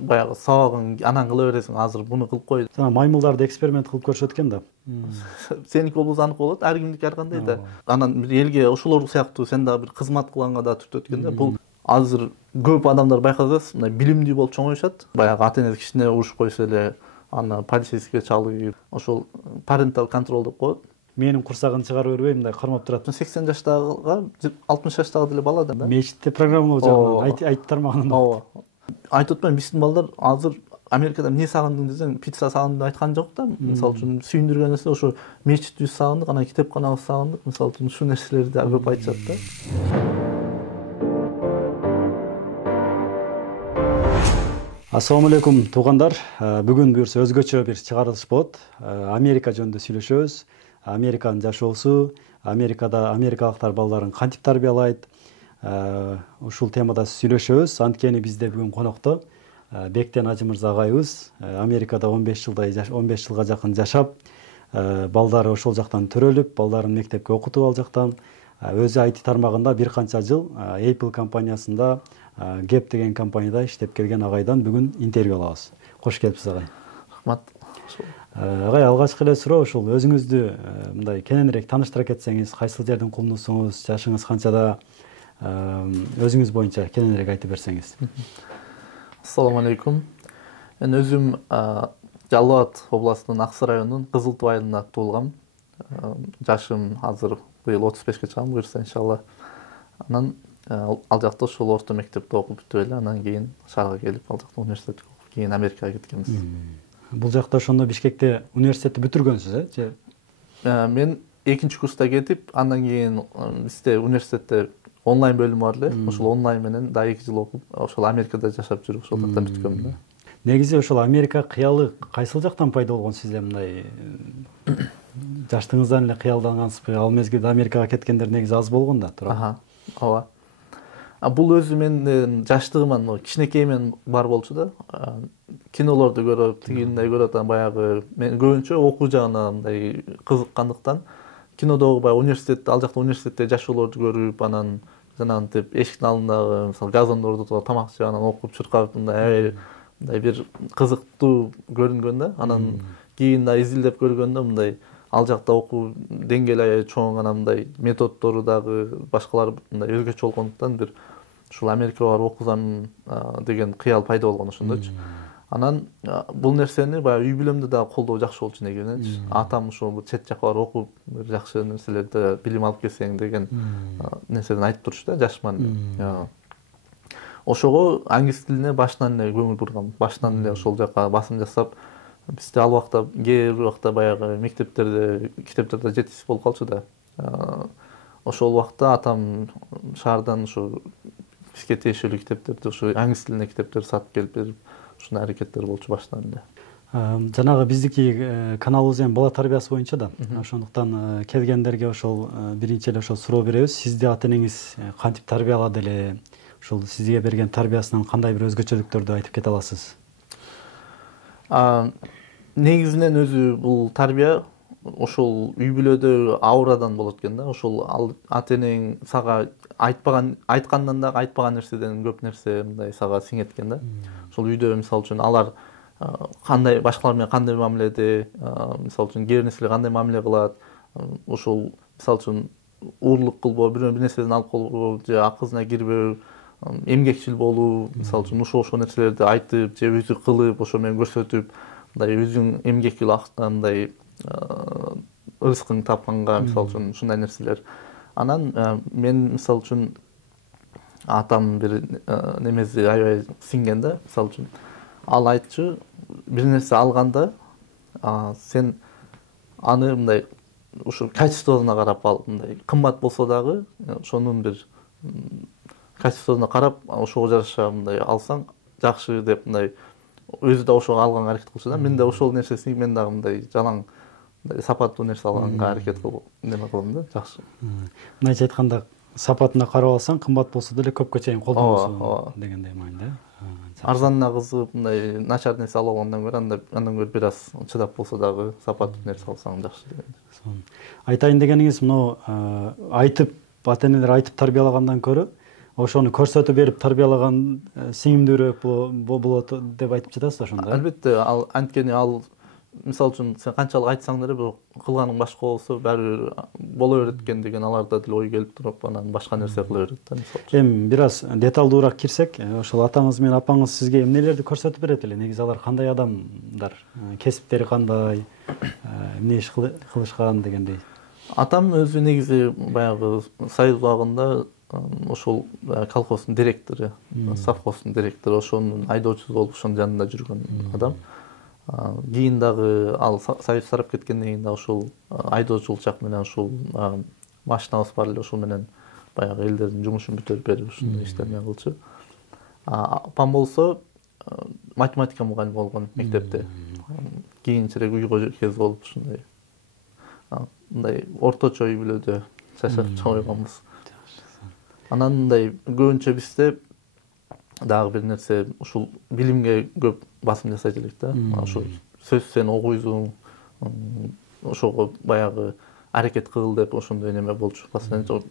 баягы сабагың анан кыла бересиң, азыр буну кылып кой. Жана маймылдарды эксперимент кылып көрүшөт экен да. Сеники болбосо анык болот, ар кимдики ар кандай да. Анан бир элге ошолор сыяктуу сен дагы бир кызмат кылганга да түртөт экен да. Бул азыр көп адамдар байкасаңыз, мындай билимдүү болуп чоңоюшат. Баягы ата-энеси кичине уруш койсо эле аны полицейскийге чалып, ошол parental control деп коет. Менин курсагын чыгарып бербей мындай кармап турат. 80 жаштагыга 60 жаштагы деле бала да. Мечитте программалоо жагынан айтып тармагында. Ооба. Айтып атпайм, биздин балдар азыр Америкада эмне сагындың десең, пицца сагындым деп айткан жок да. Мисалы үчүн сүйүндүргөн нерсе ошо мечитти сагындык, анан китепканабызды сагындык. Мисалы үчүн ушул нерселерди көп айтышат да. Ассаламу алейкум туугандар. Бүгүн буюрса өзгөчө бир чыгарылыш болот. Америка жөнүндө сүйлөшөбүз. Американын жашоосу, Америкада америкалыктар балдарын кантип тарбиялайт? Ушул темада сүйлөшөбүз. Анткени бизде бүгүн конокто Бектен Ажы мырза агайыбыз. Америкада 15 жылга жакын жашап, балдары ошол жактан төрөлүп, балдарын мектепке окутуп ал жактан, өзү IT тармагында бир канча жыл Apple компаниясында, Gap деген компанияда иштеп келген агайдан бүгүн интервью алабыз. Кош келипсиз агай. Рахмат. Агай, алгачкы эле суроо ушул өзүңүздү мындай кененирээк тааныштыра кетсеңиз, кайсыл жердин кумдусуңуз, жашыңыз канчада, өзүңүз боюнча кененирээк айтып берсеңиз. Ассаламу алейкум. Мен өзүм Жалал Абад областынын Аксы районунун Кызыл Туу айылында туулгам. Жашым азыр быйыл 35-ке чыгам, буюрса иншалла. Анан ал жакта ошол орто мектепте окуп бүтүп эле, анан кийин шаарга келип, ал жакта университетке окуп, кийин Америкага кеткенбиз. Бул жакта ошондо Бишкекте университетти бүтүргөнсүз, Мен 2-курста кетип, андан кийин бизде университетте онлайн бөлүм бар эле. Ошол онлайн менен да 2 жыл окуп, ошол Америкада жашап жүрүп, ошол жакта бүткөм да. Негизи ошол Америка кыялы кайсыл жактан пайда болгон сизде, мындай жаштыгыңыздан эле кыялдангансызбы? Ал мезгилде Америкага кеткендер негизи аз болгон да, туура. Ооба. Бул өзү менин жаштыгыман кичинекеймен бар болчу да. Кинолорду көрүп, тигиндей көрүп, баягы мен көбүнчө окуу жагына мындай кызыккандыктан кинодогу баягы университетте, ал жакта университетте жашоолорду көрүп, анан жанагынтип эшиктин алдындагы мисалы газондорду тамак жеп, анан окуп чуркап, мындай бир кызыктуу көрүнгөн да. Анан кийин да изилдеп көргөндө мындай ал жакта окуу деңгээли чоң, анан мындай методдору дагы башкалар мындай өзгөчө болгондуктан бир ушул Америкага барып окусам деген кыял пайда болгон ошондочу. Анан бул нерсени баягы үй бүлөмдө дагы колдоо жакшы болчу негенечи. Атам ошол чет жакка барып окуп, бир жакшы нерселерди билим алып келсең деген нерседен айтып турчу да жашман. Ошого англис тилине башынан эле көңүл бургам. Башынан эле ошол жака басым жасап, бизде ал убакта, кээ бир убакта баягы мектептерде, китептерде жетишсиз болуп калчу да. Ошол убакта атам шаардан ушу бизге тиешелүү китептерди, ушу англис тилине китептер сатып келип берип, ушундай аракеттер болчу башынан эле. Жанагы биздики каналыбыз эми бала тарбиясы боюнча да. Ошондуктан келгендерге ошол биринчи эле ошол суроо беребиз. Сизди ата-энеңиз кантип тарбиялады эле? Ошол сизге берген тарбиясынан кандай бир өзгөчөлүктөрдү айтып кете аласыз? Негизинен өзү бул тарбия ошол үй бүлөдө аурадан болот экен да. Ошол ата-энең сага айткандан дагы айтпаган нерседен көп нерсе мындай сага сиңет экен да. Ошол үйдө мисалы үчүн алар кандай башкалар менен кандай мамиледе, мисалы үчүн кээ бир нерселер кандай мамиле кылат, ошол мисалы үчүн уурлук кылбоо, бирөө бир нерседен алып калбоо, же акызына кирбөө, эмгекчил болуу, мисалы үчүн ошол нерселерди айтып же өзү кылып, ошо менен көрсөтүп, мындай өзүң эмгекчил мындай ырыскың тапканга, мисалы үчүн ушундай нерселер. Анан мен мисалы үчүн атам бир немеси аябай сиңген да. Мисалы үчүн ал айтчу, бир нерсе алганда сен аны мындай ушу качествосуна карап ал, мындай кымбат болсо дагы ошонун бир качествосуна карап ошого жараша мындай алсаң жакшы деп мындай өзү да ошого алганга аракет кылчу да. Мен да ошол нерсесин мен дагы мындай жалаң сапаттуу нерсе алганга аракет кылып неме кылам да, жакшы. Мындайча айтканда, сапатына карап алсаң, кымбат болсо деле көпкө чейин колдоносуң дегендей маани да. Арзанына кызыгып, мындай начар нерсе алып алгандан көрө андан көрө бир аз чыдап болсо дагы сапаттуу нерсе алсаң жакшы дегендей. Айтайын дегениңиз, мына айтып, ата-энелер айтып тарбиялагандан көрө, ошону көрсөтүп берип тарбиялаган сиңимдүүрөөк болот деп айтып жатасыз ошондо. Албетте, ал анткени ал мисалы үчүн сен канчалык айтсаң деле бул кылганың башка болсо баары бир боло берет экен деген аларда деле ой келип туруп анан башка нерсе кыла берет да мисалы үчүн. Эми бир аз деталдуураак кирсек, ошол атаңыз менен апаңыз сизге эмнелерди көрсөтүп берет эле? Негизи алар кандай адамдар? Кесиптери кандай? Эмне иш кылышкан дегендей. Атам өзү негизи баягы Союз убагында ошол колхоздун директору, совхоздун директору, ошонун айдоочусу болуп ошонун жанында жүргөн адам. Кийин дагы ал Союз тарап кеткенден кийин дагы ушул айдоочулук жак менен ушул машинабыз бар эле, ошол менен баягы элдердин жумушун бүтүрүп берип ушундай иштерди кылчу. Апам болсо математика мугалими болгон мектепте. Кийинчерээк уйго кез болуп ушундай мындай орточо үй бүлөдө жашап чоңойгонбуз. Анан мындай көбүнчө бизде дагы бир нерсе ушул билимге көп басым жасайт элек да. Ошо сөз сен окуйсуң, ошого баягы аракет кыл деп ошондой неме болчу.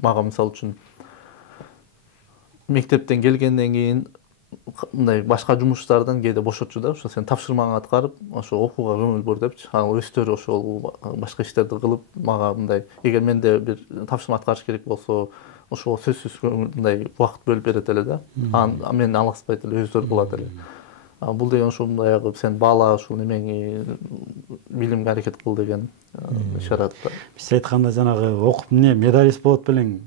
Мага мисалы үчүн мектептен келгенден кийин мындай башка жумуштардан кээде бошотчу да, ошо сен тапшырмаңды аткарып, ошо окууга көңүл бур депчи. Ал өздөрү ошол башка иштерди кылып, мага мындай эгер менде бир тапшырма аткарыш керек болсо, ошого сөзсүз мындай убакыт бөлүп берет эле да. Анан мен алаксыбайт эле, өздөрү кылат эле. Бул деген ушул баягы сен баала ушул немеңи билимге аракет кыл деген ишарат да. Биз айтканда жанагы окуп эмне медалист болот белең,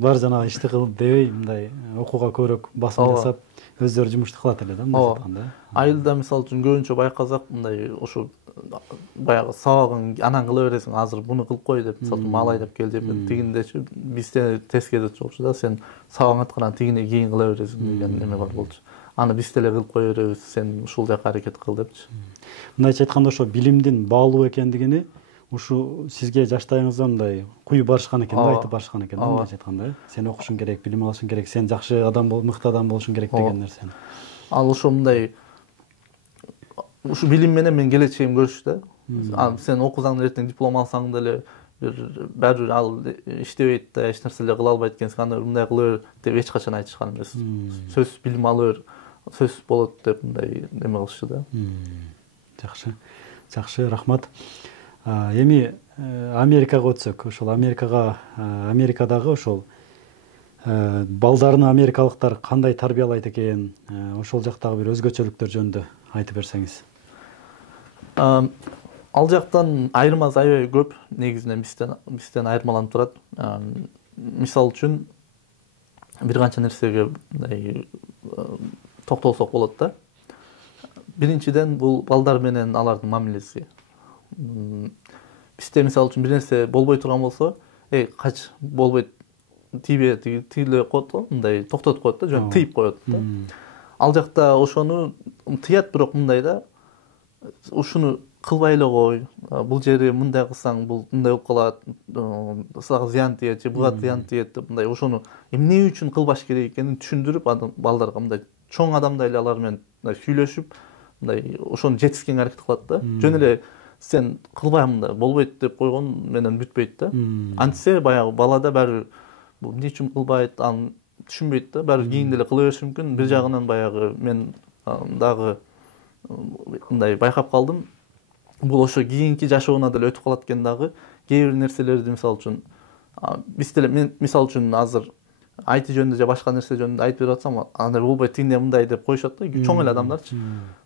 булар жанагы ишти кылып дебей, мындай окууга көбүрөөк басым жасап, өздөрү жумушту кылат эле да, мындай айтканда. Айылда мисалы үчүн көбүнчө байкасак, мындай ошо баягы сабагың анан кыла бересиң, азыр буну кылып кой деп, мисалы малай деп кел деп, тигиндечи бизде тескеде болчу да, сен сабагың аткандан тигине кийин кыла бересиң деген неме бар болчу. Аны биз деле кылып кое беребиз, сен ушул жака аракет кыл депчи. Мындайча айтканда ошо билимдин баалуу экендигини ушу сизге жаштайыңызда мындай куюп барышкан экен, айтып барышкан экен, мындайча айтканда. Сен окушуң керек, билим алышың керек, сен жакшы адам болуп, мыкты адам болушуң керек деген нерсени. Ал ошо мындай ушу билим менен мен келечегимди көрүшү да. Сен окусаң эртең диплом алсаң деле баары бир ал иштебейт да, эч нерсе эле кыла албайт экенсиң, аны мындай кыла бер деп эч качан айтышкан эмес. Сөзсүз билим ала бер, сөзсүз болот деп мындай неме кылышчу да. Жакшы. Жакшы, рахмат. Эми Америкага өтсөк, ошол Америкадагы ошол балдарыны америкалыктар кандай тарбиялайт экен, ошол жактагы бир өзгөчөлүктөр жөнүндө айтып берсеңиз. Ал жактан айырмасы аябай көп, негизинен бизден айырмаланып турат. Мисалы үчүн бир канча нерсеге мындай токтолсок болот да. Биринчиден бул балдар менен алардын мамилеси. Бизде мисалы үчүн бир нерсе болбой турган болсо, кач болбойт, тийбе тийлеп коет го, мындай токтотуп коет да, жөн тыйып коет да. Ал жакта ошону тыят, бирок мындай да, ушуну кылбай эле кой, бул жери мындай кылсаң бул мындай болуп калат, сага зыян тиет же буга зыян тиет деп, мындай ошону эмне үчүн кылбаш керек экенин түшүндүрүп, балдарга мындай чоң адамдай эле алар менен сүйлөшүп, мындай ошону жеткизгенге аракет кылат да. Жөн эле сен кылбай мындай болбойт деп койгон менен бүтпөйт да. Антсе баягы балада баары бул эмне үчүн кылбайт, аны түшүнбөйт да, баары кийин деле кыла бериши мүмкүн. Бир жагынан баягы мен дагы мындай байкап калдым. Бул ошо кийинки жашоона деле өтүп калат экен дагы. Кээ бир нерселерди мисалы үчүн биз деле, мен мисалы үчүн азыр IT жөнүндө же башка нерсе жөнүндө айтып берип атсам, андай болбойт, тигине мындай деп коюшат да, чоң эле адамдарчы.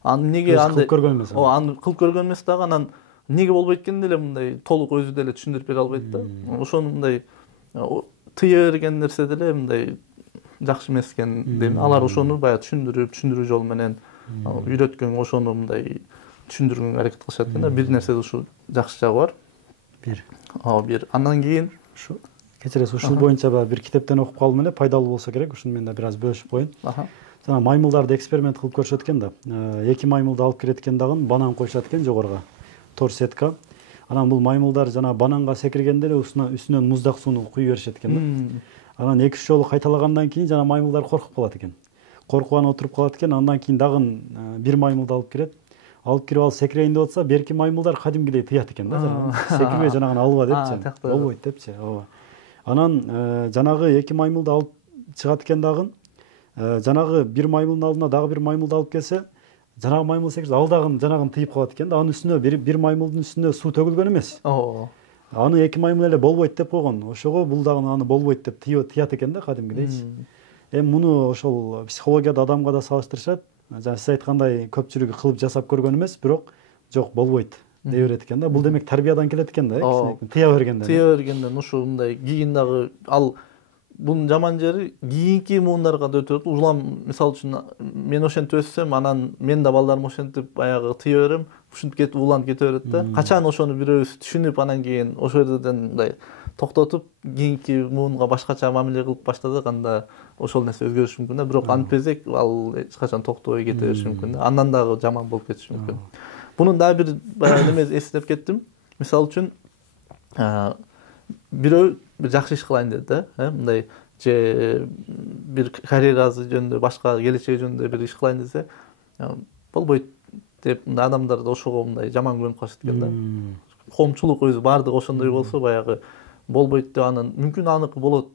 Аны эмнеге андай кылып көргөн эмес. Аны кылып көргөн эмес дагы, анан эмнеге болбойт экенин деле мындай толук өзү деле түшүндүрүп бере албайт да. Ошону мындай тыя берген нерсе деле мындай жакшы эмес экен дейм. Алар ошону баягы түшүндүрүү жолу менен үйрөткөн, ошону мындай түшүндүргөнгө аракет кылышат экен да. Бир нерсе ушул жакшы жагы бар. Бир. Андан кийин ушу кечиресиз, ушул боюнча бир китептен окуп калдым эле, пайдалуу болсо керек. Ушуну мен да бир аз бөлүшүп коеюн. Жана маймылдарды эксперимент кылып көрүшөт экен да. Эки маймылды алып кирет экен дагы, банан коюшат экен жогоруга. Тор сетка. Анан бул маймылдар жана бананга секиргенде эле үстүнөн муздак сууну куюп беришет экен да. Анан 2-3 жолу кайталагандан кийин жана маймылдар коркуп калат экен. Коркуп анан отуруп калат экен. Андан кийин дагы бир маймылды алып кирет. Алып кирип ал секирейин деп атса, берки маймылдар кадимгидей тыят экен да. Секирбей жанаганы алба депчи. Болбойт депчи. Анан жанагы эки маймылды алып чыгат экен дагы. жанагы бир маймылдын алдына дагы бир маймылды алып келсе, жанагы маймыл секирип ал дагы жанагын тыйып калат экен да. Анын үстүнө бир маймылдын үстүнө суу төгүлгөн эмес. Аны эки маймыл эле болбойт деп койгон. Ошого бул дагы аны болбойт деп тыят экен да кадимгидейчи. Эми муну ошол психологияда адамга да салыштырышат. Жана сиз айткандай көпчүлүгү кылып жасап көргөн эмес, бирок жок болбойт дей берет экен да. Бул демек тарбиядан келет экен да, тыя бергенден. Тыя бергенден ушундай кийин дагы ал бунун жаман жери кийинки муундарга да өтөт. Улам мисалы үчүн мен ошентип өссөм, анан мен да балдарым ошентип баягы тыя берем, ушинтип кетип уланып кете берет да. Качан ошону бирөөбүз түшүнүп, анан кийин ошол жерден мындай токтотуп, кийинки муунга башкача мамиле кылып баштасак, анда ошол нерсе өзгөрүшү мүмкүн да. Бирок антпезек ал эч качан токтобой кете бериши мүмкүн да. Андан дагы жаман болуп кетиши мүмкүн. Бунун дагы бир баягы неме эстеп кеттим. Мисалы үчүн бирөө бир жакшы иш кылайын деди да, мындай же бир карьерасы жөнүндө, башка келечеги жөнүндө бир иш кылайын десе, болбойт деп мындай адамдар да ошого мындай жаман көрүнүп калышат экен да. Коомчулук өзү баардыгы ошондой болсо, баягы болбойт деп анын мүмкүн аныкы болот.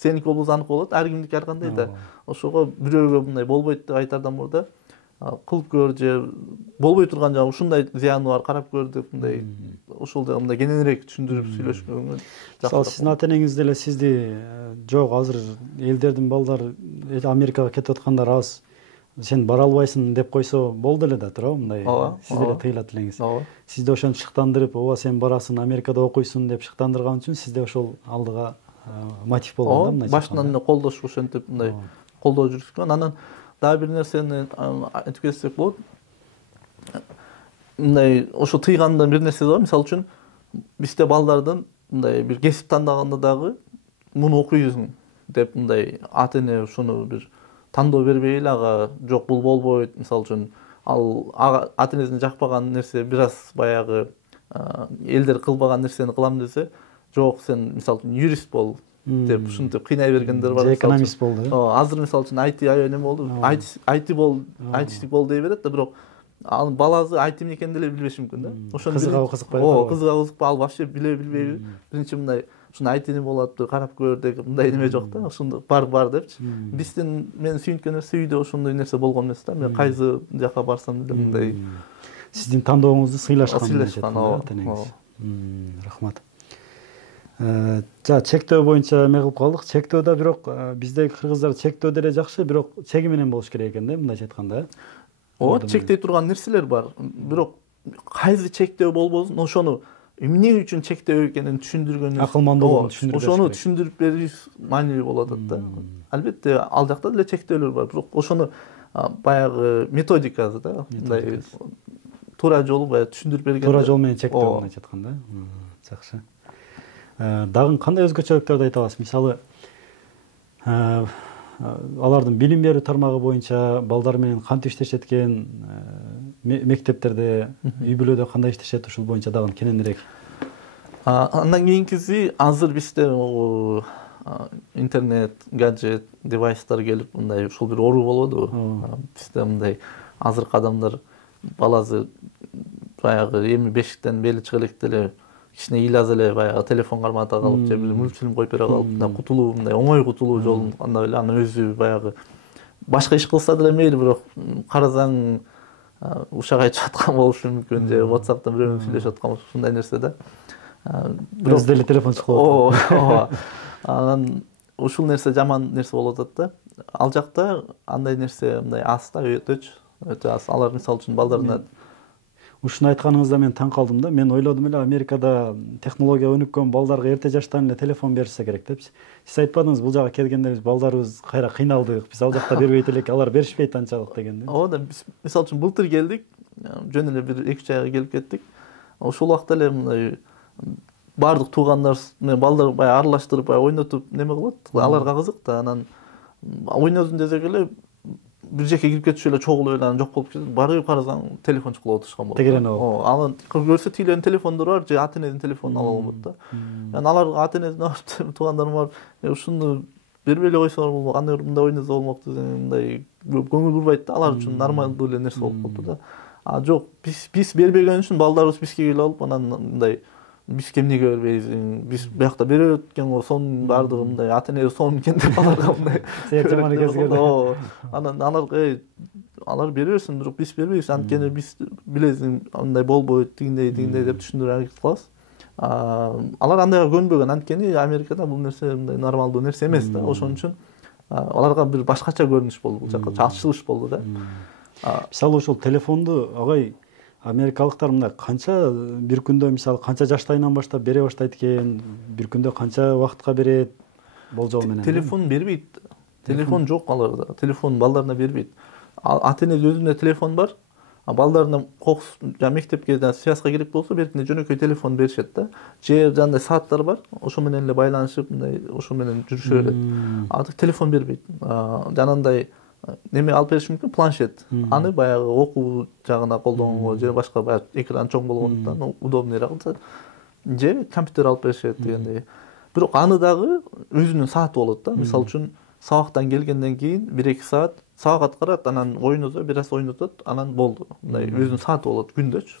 Сеники болбосо аныкы болот, ар кимдики ар кандай да. Ошого бирөөгө мындай болбойт деп айтардан мурда кылып көр же болбой турган жагы ушундай зыяны бар, карап көр деп мындай ошол да мындай кененирээк түшүндүрүп сүйлөшкөнгө жакшы. Сиздин ата-энеңиз деле сизди жок азыр элдердин балдары Америкага кетип аткандар аз, сен бара албайсың деп койсо болду эле да туурабы, мындай сиз деле тыйылат элеңиз. Сизди ошентип шыктандырып, ооба сен барасың, Америкада окуйсуң деп шыктандырган үчүн сизде ошол алдыга мотив болгон да, мындай. Башынан эле колдошуп ошентип мындай колдоо жүргүзгөн. Анан дагы бир нерсени айтып кетсек болот. Мындай ошо тыйгандан бир нерсе бар. Мисалы үчүн бизде балдардын мындай бир кесип тандаганда дагы муну окуйсуң деп мындай ата-эне ушуну бир тандоо бербей эле ага жок бул болбойт. Мисалы үчүн ал ата-энесине жакпаган нерсе бир аз баягы элдер кылбаган нерсени кылам десе, жок сен мисалы үчүн юрист бол деп ушинтип кыйнай бергендер бар. Экономист болду. Азыр мисалы үчүн IT аябай неме болду. IT бол, айтиштик бол дей берет да, бирок анын баласы IT эмне экенин деле билбеши мүмкүн да. Ошону кызыга кызыкпайбы? Кызыга кызыкпай, ал вообще билбейби. Биринчи мындай ушуну IT эмне болот деп карап көр деп мындай неме жок да. Ошондо бар депчи. Биздин мен сүйүнткөн нерсе үйдө ошондой нерсе болгон эмес да. Мен кайсы жака барсам деле мындай сиздин тандооңузду сыйлашкан ата-энеңиз. Рахмат. Чектөө боюнча эме кылып калдык. Чектөөдө бирок биздеги кыргыздар чектөө деле жакшы, бирок чеги менен болуш керек экен да, мындайча айтканда. Ооба, чектей турган нерселер бар. Бирок кайсы чектөө болбосун, ошону эмне үчүн чектөө экенин түшүндүргөн, акылмандуулугун түшүндүрүп, ошону түшүндүрүп бериш маанилүү болот да. Албетте ал жакта деле чектөөлөр бар, бирок ошону баягы методикасы да, мындай туура жолу баягы түшүндүрүп бергенде. Туура жол менен чектөө мындайча айтканда. Жакшы. Дагы кандай өзгөчөлүктөрдү айта аласыз? Мисалы, алардын билим берүү тармагы боюнча балдар менен кантип иштешет экен, мектептерде, үй бүлөдө кандай иштешет, ушул боюнча дагы кененирээк. Андан кийинкиси азыр бизде интернет, гаджет, девайстар келип, мындай ушул бир ору болоду. Бизде мындай азыркы адамдар баласы баягы эми бешиктен бели чыга электе эле кичине ыйлаз эле баягы телефон кармата калып же бир мультфильм коюп бере калып, мындай кутулуу, мындай оңой кутулуу жолун анда эле анан өзү баягы башка иш кылса деле мейли, бирок карасаң ушак айтып аткан болушу мүмкүн же WhatsApp'тан бирөө менен сүйлөшүп аткан болушу, ушундай нерседе. Өзү деле телефон чукулуп атат. Ооба. Анан ушул нерсе жаман нерсе болуп атат да. Ал жакта андай нерсе мындай аз да, өтө аз. Алар мисалы үчүн балдарына ушуну айтканыңызда мен таң калдым да. Мен ойлодум эле Америкада технология өнүккөн балдарга эрте жаштан эле телефон беришсе керек депчи. Сиз айтпадыңыз бул жака келгенде биз балдарыбыз кайра кыйналдык, биз ал жакта бербейт элек, алар беришпейт анчалык дегенде. Ооба, биз мисалы үчүн былтыр келдик, жөн эле бир 2-3 айга келип кеттик. Ошол убакта эле мындай бардык туугандар менен балдар баягы аралаштырып, баягы ойнотуп неме кылат. Аларга кызык да. Анан ойносун десек эле бир жеке кирип кетишип эле чогулуп эле анан жок болуп кетет. Барып карасаң телефон чукулуп отурушкан болот. Тегерен болот. Анан көрсө тилердин телефондору бар же ата-эненин телефонун ала албайт да. Анан алар ата-энесине барып туугандарына барып, ушуну бербей эле койсоңор болмок, аны мындай ойносо болмок десең мындай көңүл бурбайт да. Алар үчүн нормалдуу эле нерсе болуп калды да. Жок, биз бербеген үчүн балдарыбыз бизге келип алып, анан мындай Бизге эмнеге бербейсиң, биз биякта берет экен го, сонун баардыгы мындай ата эне сонун экен деп аларга мындай сен жаман экенсиң. анан алар бере берсин, бирок биз бербейбиз, анткени биз билесиң андай болбойт, тигиндей деп түшүндүрүп аракет кылабыз. Алар андайга көнбөгөн, анткени Америкада бул нерсе мындай нормалдуу нерсе эмес да. Ошон үчүн аларга бир башкача көрүнүш болду, бул жака ачылыш болду да. Мисалы ошол телефонду агай америкалыктар мындай канча бир күндө мисалы канча жаштайынан баштап бере баштайт экен, бир күндө канча убакытка берет болжол менен? Телефон бербейт. Телефон жок аларда. Телефон балдарына бербейт. Ата эне өзүнө телефон бар. Балдарына кокус мектепке да связка керек болсо беркине жөнөкөй телефон беришет да. Же жандай сааттар бар. Ошо менен эле байланышып, мындай ошо менен жүрүшө берет. Артык телефон бербейт. Жанагындай неме алып бериш мүмкүн, планшет. Аны баягы окуу жагына колдонгонго же башка баягы экран чоң болгондуктан удобныйраак да. Же компьютер алып беришет дегендей. Бирок аны дагы өзүнүн сааты болот да. Мисалы үчүн сабактан келгенден кийин 1-2 саат сабак карат, анан ойносо, бир аз ойнотот, анан болду. Мындай өзүнүн сааты болот күндөчү.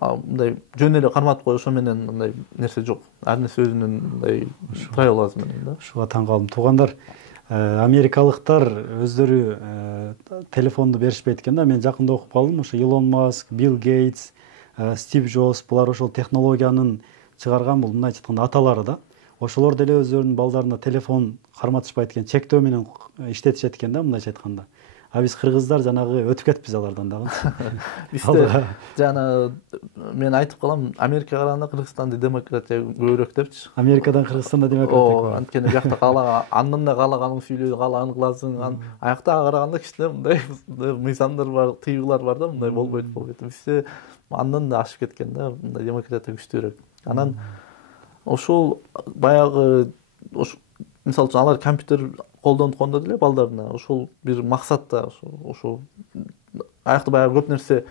Мындай жөн эле карматып коюш менен мындай нерсе жок. Ар нерсе өзүнүн мындай правиласы менен да. Ушуга таң калдым. Туугандар, америкалыктар өздөрү телефонду беришпейт экен да. Мен жакында окуп калдым, ошо Илон Маск, Билл Гейтс, Стив Джобс, булар ошол технологиянын чыгарган, бул мындайча айтканда аталары да. Ошолор деле өздөрүнүн балдарына телефон карматышпайт экен, чектөө менен иштетишет экен да, мындайча айтканда. Биз кыргыздар жанагы өтүп кетипиз алардан дагы. Бизде жана мен айтып калам, Америкага караганда Кыргызстанда демократия көбүрөөк депчи. Америкадан Кыргызстанда демократия көп. Анткени биякта андан каалаганың сүйлөй, каалаганын кыласың. Аяктага караганда кичине мындай мыйзамдар бар, тыюулар бар да, мындай болбойт. Бизде андан да ашып кеткен да, мындай демократия күчтүүрөөк. Анан ошол баягы мисалы үчүн алар компьютер колдонткондо деле балдарына ошол бир максатта ошол аякта баягы көп нерсе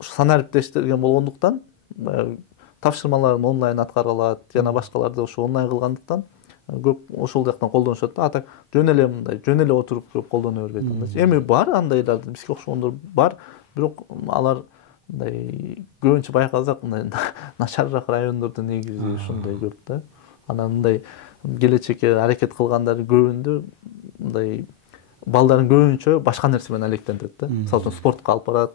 санаа ариптештерген болгондуктан баягы тапшырмаларын онлайн аткара алат, жана башкаларды ошо онлайн кылгандыктан көп ошол жактан колдонушат да. Атак жөн эле отуруп көп колдоно бербейт анда. Эми бар андайлар, бизге окшогондор бар, бирок алар мындай көбүнчө байкасак мындай начарыраак райондордо негизи ушундай көп да. Анан мындай келечекке аракет кылгандар көбүндө мындай балдарын көбүнчө башка нерсе менен алектентет да. Мисалы үчүн спортко алып барат,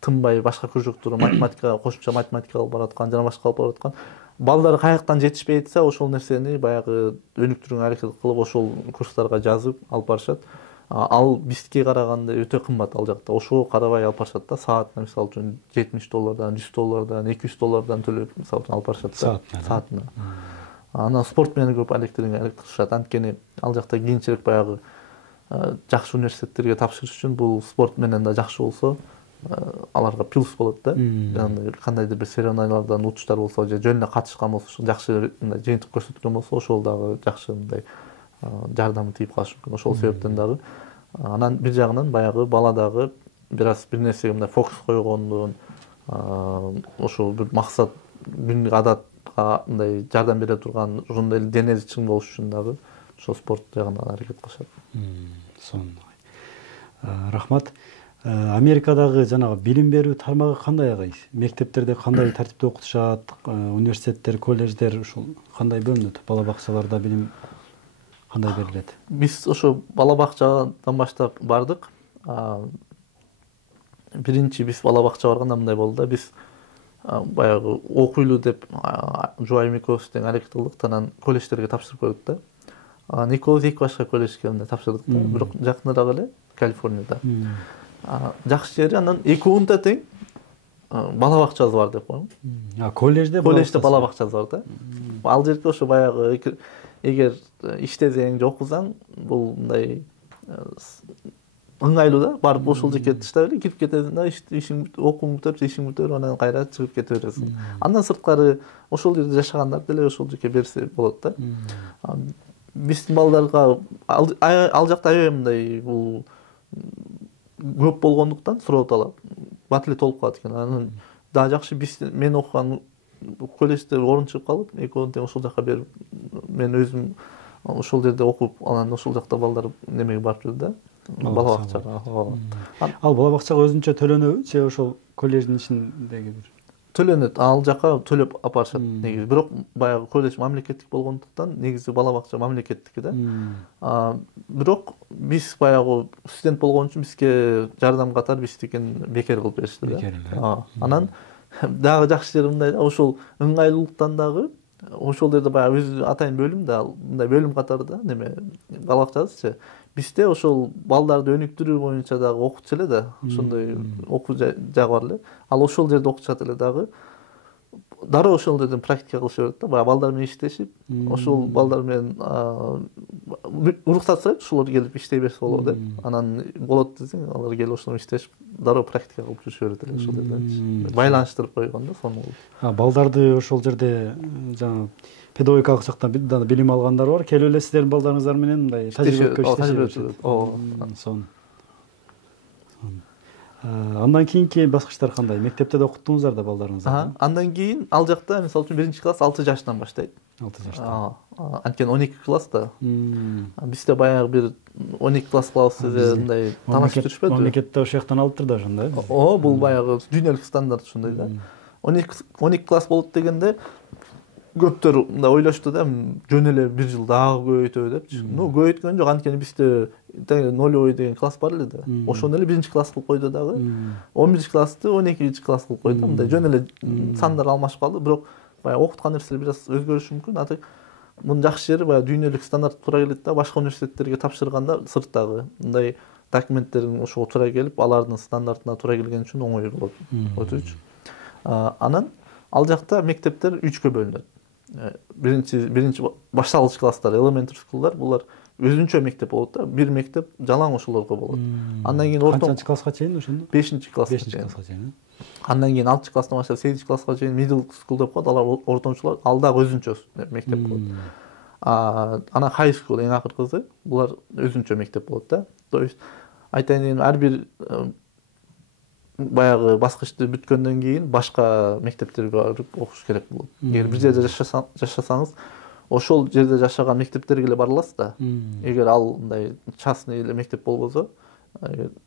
тынбай башка кружоктор, математика, кошумча математика алып бараткан, жана башка алып бараткан. Балдары каяктан жетишпей атса, ошол нерсени баягы өнүктүрүүгө аракет кылып, ошол курстарга жазып алып барышат. Ал бизге караганда өтө кымбат ал жакта. Ошого карабай алып барышат да. Саатына мисалы үчүн $70, $100, $200 төлөп мисалы үчүн алып барышат да. Саатына. Анан спорт менен көп алектиришат. Анткени ал жакта кийинчерээк баягы жакшы университеттерге тапшырыш үчүн бул спорт менен да жакшы болсо, аларга плюс болот да. Жана кандайдыр бир соревнованиялардан утуштар болсо, же жөн эле катышкан болсо, жакшы мындай жыйынтык көрсөткөн болсо, ошол дагы жакшы мындай жардамы тийип калышы мүмкүн. Ошол себептен дагы анан бир жагынан баягы бала дагы бир аз бир нерсеге мындай фокус койгондон, ошол бир максат, күндүк адатка мындай жардам бере турган, ошондой эле денеси чың болуш үчүн дагы ошол спорт жагынан аракет кылышат. Сонун. Рахмат. Америкадагы жанагы билим берүү тармагы кандай агай? Мектептерде кандай тартипте окутушат? Университеттер, колледждер ушул кандай бөлүнөт? Бала бакчаларда билим кандай берилет? Биз ошо бала бакчадан баштап бардык. Биринчи биз бала бакчага барганда мындай болду да. Биз баягы окуйлу деп жубайым экөөбүз тең аракет кылдык, анан колледждерге тапшырып койдук да. Экөөбүз эки башка колледжге тапшырдык да. Бирок жакыныраак эле Калифорнияда. Жакшы жери анан экөөндө тең бала бакчасы бар деп коем. Колледжде бала бакчасы бар да. Ал жерде ошо баягы эгер иштесең же окусаң, бул мындай ыңгайлуу да. Барып ошол жерге таштап эле кирип кетесиң да, ишиң окууң бүтөп, ишиң бүтөп, анан кайра чыгып кете бересиң. Андан сырткары ошол жерде жашагандар деле ошол жерге берсе болот да. Биздин балдарга ал жакта аябай мындай бул көп болгондуктан суроо талап бат эле толуп калат экен. Анан да жакшы мен окуган колледжде орун чыгып калып, экөөнү тең ошол жака берип, мен өзүм ошол жерде окуп, анан ошол жакта балдар немеге барып жүрдү да. Бала бакчага. Ал бала бакчага өзүнчө төлөнөбү же ошол колледждин ичиндеги бир? төлөнөт, ал жака төлөп алып барышат негизи. Бирок баягы колледж мамлекеттик болгондуктан негизи бала бакча мамлекеттики да. Бирок биз баягы студент болгон үчүн бизге жардам катары биздикин бекер кылып беришти да. Анан дагы жакшы жери мындай да, ошол ыңгайлуулуктан дагы ошол жерде баягы өз атайын бөлүм да, мындай бөлүм катары да, неме бала бакчасычы. Бизде ошол балдарды өнүктүрүү боюнча дагы окутчу эле да, ошондой окуу жагы бар эле. Ал ошол жерде окутушат эле дагы. Дароо ошол жерден практика кылыша берет да, баягы балдар менен иштешип, ошол балдар менен уруксат сурайт, ошолор келип иштей берсе болот деп. Анан болот десең, алар келип ошону иштешип, дароо практика кылып жүрүшө берет эле ошол жерде. Байланыштырып койгон да сону. Балдарды ошол жерде жана педагогикалык жактан билим алгандар бар. Келип эле сиздердин балдарыңыздар менен мындай тажрыйба иштешет. Сонун. Андан кийинки баскычтар кандай? Мектепте да окуттуңуздар да балдарыңыздарды? Андан кийин ал жакта мисалы үчүн 1-класс 6 жаштан баштайт. 6 жаштан. Анткени 12 класс да. Бизде баягы бир 12 класс кылабыз деп мындай талашып жүрүшпөдү. Мамлекетте ошол жактан алыптыр да ошондой. Бул баягы дүйнөлүк стандарт ошондой да. 12 класс болот дегенде көптөр мындай ойлошту да, жөн эле бир жыл дагы көбөйтөбү депчи. Көбөйткөн жок, анткени бизде нолевой деген класс бар эле да. Ошону эле 1-класс кылып койду дагы. 11-классты 12-класс кылып койду. Мындай жөн эле сандар алмашып калды, бирок баягы окуткан нерселер бир аз өзгөрүшү мүмкүн. Аты мунун жакшы жери баягы дүйнөлүк стандартка туура келет да, башка университеттерге тапшырганда сырттагы мындай документтерин ошого туура келип, алардын стандартына туура келген үчүн оңой болот. Өтүүчү. Анан ал жакта мектептер 3кө бөлүнөт. Биринчи башталгыч класстар, elementary school'дар, булар өзүнчө мектеп болот да. Бир мектеп жалаң ошолорго болот. Андан кийин канчанчы класска чейин ошондо? 5-класска чейин. Андан кийин 6-класстан баштап 8-класска чейин middle school деп коет, алар ортомчулар, ал дагы өзүнчө мектеп болот. Анан high school эң акыркысы, булар өзүнчө мектеп болот да. То есть айтайын дегеним, ар бир баягы баскычты бүткөндөн кийин башка мектептерге барып окуш керек болот. Эгер бир жерде жашасаңыз, ошол жерде жашаган мектептерге эле бара аласыз да. Эгер ал мындай частный эле мектеп болбосо,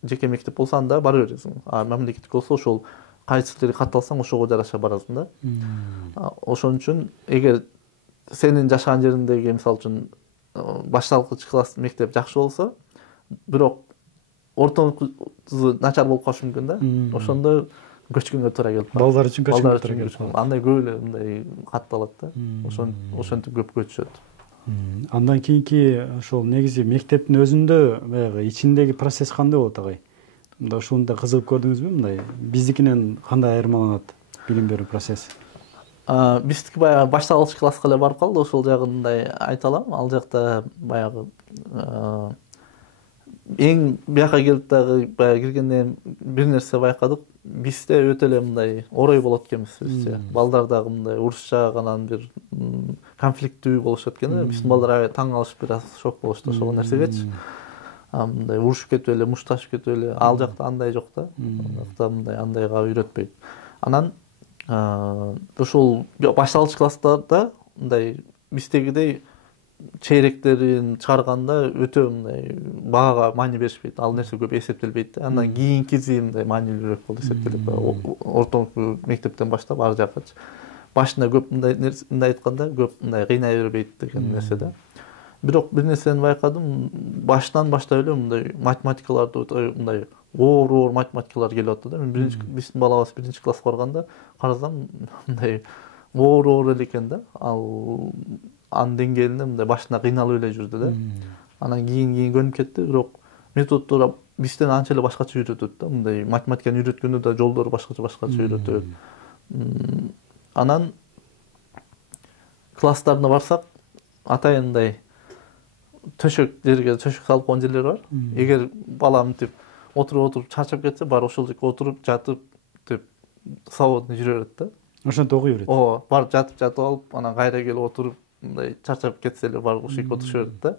жеке мектеп болсо анда бара бересиң. Мамлекеттик болсо ошол кайсы жерге катталсаң ошого жараша барасың да. Ошон үчүн эгер сенин жашаган жериңдеги мисалы үчүн башталгыч класс мектеп жакшы болсо, бирок ортоңкусу начар болуп калышы мүмкүн да. Ошондо көчкөнгө туура келип калат. Балдар үчүн көчкөнгө туура келип калат. Андай көп эле мындай катталат да. Ошентип көп көчүшөт. Андан кийинки ошол негизи мектептин өзүндө баягы ичиндеги процесс кандай болот агай? Мында ушунда кызыгып көрдүңүзбү мындай? Биздикинен кандай айырмаланат билим берүү процесси? Биздики баягы башталгыч класска эле барып калды, ошол жагын мындай айта алам. Ал жакта баягы эң бияка келип дагы баягы киргенден бир нерсе байкадык. Бизде өтө эле мындай орой болот экенбиз бизче. Балдар дагы мындай урушчак, анан бир конфликттүү болушат экен. Биздин балдар таң калышып бир аз шок болушту ошол нерсегечи. Мындай урушуп кетип эле, мушташып кетип эле. Ал жакта андай жок да. Ал жакта мындай андайга үйрөтпөйт. Анан ошол башталгыч класстарда мындай биздегидей чейректерин чыгарганда өтө мындай баага маани беришпейт. Ал нерсе көп эсептелбейт да. Андан кийинкиси мындай маанилүүрөөк болуп эсептелет. Ортоңку мектептен баштап ар жаккачы. Башында көп мындай айтканда, көп мындай кыйнай бербейт деген нерсе да. Бирок бир нерсени байкадым, баштан баштап эле мындай математикаларды мындай оор математикалар келип атты да. Мен биздин балабыз 1-класска барганда карасам мындай оор эле экен да. Ал анын деңгээлинде мындай башында кыйналып эле жүрдү да. Анан кийин көнүп кетти, бирок методдор бизден анча эле башкача үйрөтөт да. Мындай математиканы үйрөткөндө да жолдору башкача үйрөтөт. Анан класстарына барсак, атайындай төшөк салып койгон жерлер бар. Эгер бала мынтип отуруп чарчап кетсе, бар ошол жерге отуруп, жатып деп свободный жүрө берет да. Ошентип окуй берет. Барып жатып алып, анан кайра келип отуруп, мындай чарчап кетсе эле барып ошол жерге отуруша берет да.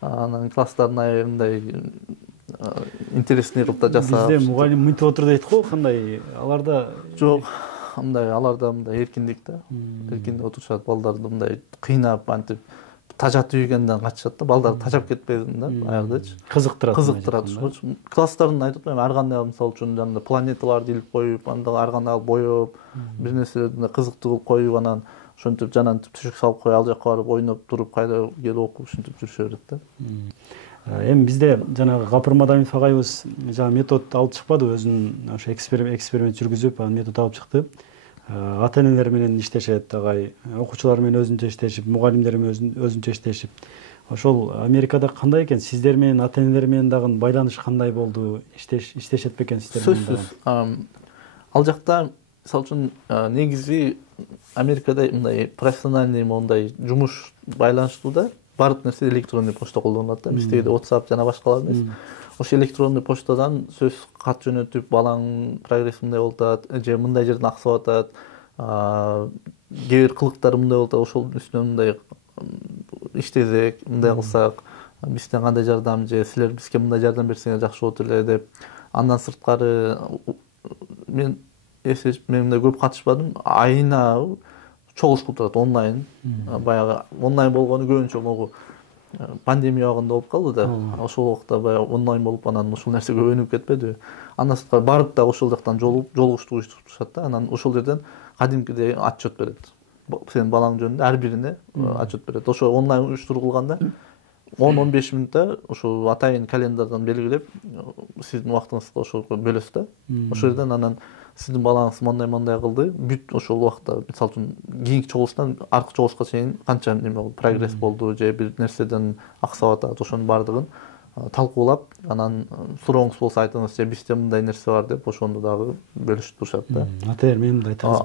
Анан класстарына мындай интересный кылып да жасап. Бизде мугалим мынтип отур дейт го, кандай? Аларда жок. Мындай аларда мындай эркиндик да. Эркиндик отурушат, балдарды мындай кыйнап антип тажатып үйгенден качышат да, балдар тажап кетпесин да аягындачы. Кызыктырат. Класстарын айтып атпаймынбы, ар кандай мисалы үчүн жанагы планеталарды илип коюп, анда ар кандай боеп, бир нерселерди кызыктуу кылып коюп, анан ошентип жанантип түшүк салып коюп, ал жака барып ойноп туруп, кайра келип окуп ушинтип жүрүшө берет да. Эми бизде жанагы Гапыр Мадамиев агайыбыз жаңы метод алып чыкпады, өзүнүн ошо эксперимент жүргүзүп, анан метод алып чыкты. Ата-энелер менен иштешет агай, окуучулар менен өзүнчө иштешип, мугалимдер менен өзүнчө иштешип. Ошол Америкада кандай экен? Сиздер менен ата-энелер менен дагы байланыш кандай болду? Иштешет бекен сиздер менен? Сөзсүз. Ал жакта мисалы үчүн негизи Америкада мындай профессиональный мондай жумуш байланыштуу да, баардык нерсе электронный почта колдонулат да. Биздеги WhatsApp жана башкалар эмес. Ошо электронный почтадан сөз кат жөнөтүп, балаң прогресс мындай болуп атат, же мындай жерден аксап атат, кээ бир кылыктары мындай болуп атат, ошол үстүнөн мындай иштесек, мындай кылсак, бизден кандай жардам, же силер бизге мындай жардам берсеңер жакшы болот эле деп. Андан сырткары мен мындай көп катышпадым, айына чогулуш кылып турат онлайн. Баягы онлайн болгону көбүнчө могу пандемия убагында болуп калды да. Ошол убакта баягы онлайн болуп, анан ушул нерсе көбөйүп кетпедиби? Андан сырткары барып да ошол жактан жолугуштук уюштуруп турушат да. Анан ошол жерден кадимкидей отчет берет. Сенин балаң жөнүндө ар бирине отчет берет. Ошо онлайн уюштурулганда 10-15 мүнөттө ошо атайын календардан белгилеп, сиздин убактыңызды ошого бөлөсүз да. Ошол жерден анан сиздин балаңыз мондай кылды, бүт ошол убакта мисалы үчүн кийинки чогулуштан аркы чогулушка чейин канча неме болду, прогресс болду, же бир нерседен аксап атат, ошонун баардыгын талкуулап, анан сурооңуз болсо айтыңыз, же бизде мындай нерсе бар деп ошону дагы бөлүшүп турушат да. Ата-эр менен мындай тыгыз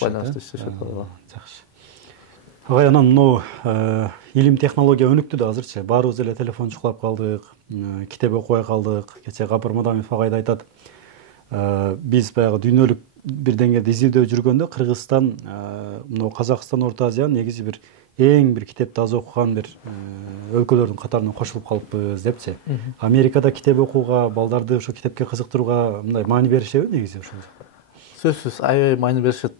байланыштуу иштешет. Жакшы. Агай, анан мына илим технология өнүктү да азырчы. Баарыбыз эле телефон чукулап калдык, китеп окубай калдык. Кечээ Гапыр Мадамиев агай да айтат. Биз баягы дүйнөлүк бир деңгээлде изилдөө жүргөндө Кыргызстан, мына Казакстан, Орто Азиянын негизи бир эң бир китепти аз окуган бир өлкөлөрдүн катарына кошулуп калыппыз депчи. Америкада китеп окууга, балдарды ошо китепке кызыктырууга мындай маани беришеби негизи ошол? Сөзсүз аябай маани беришет.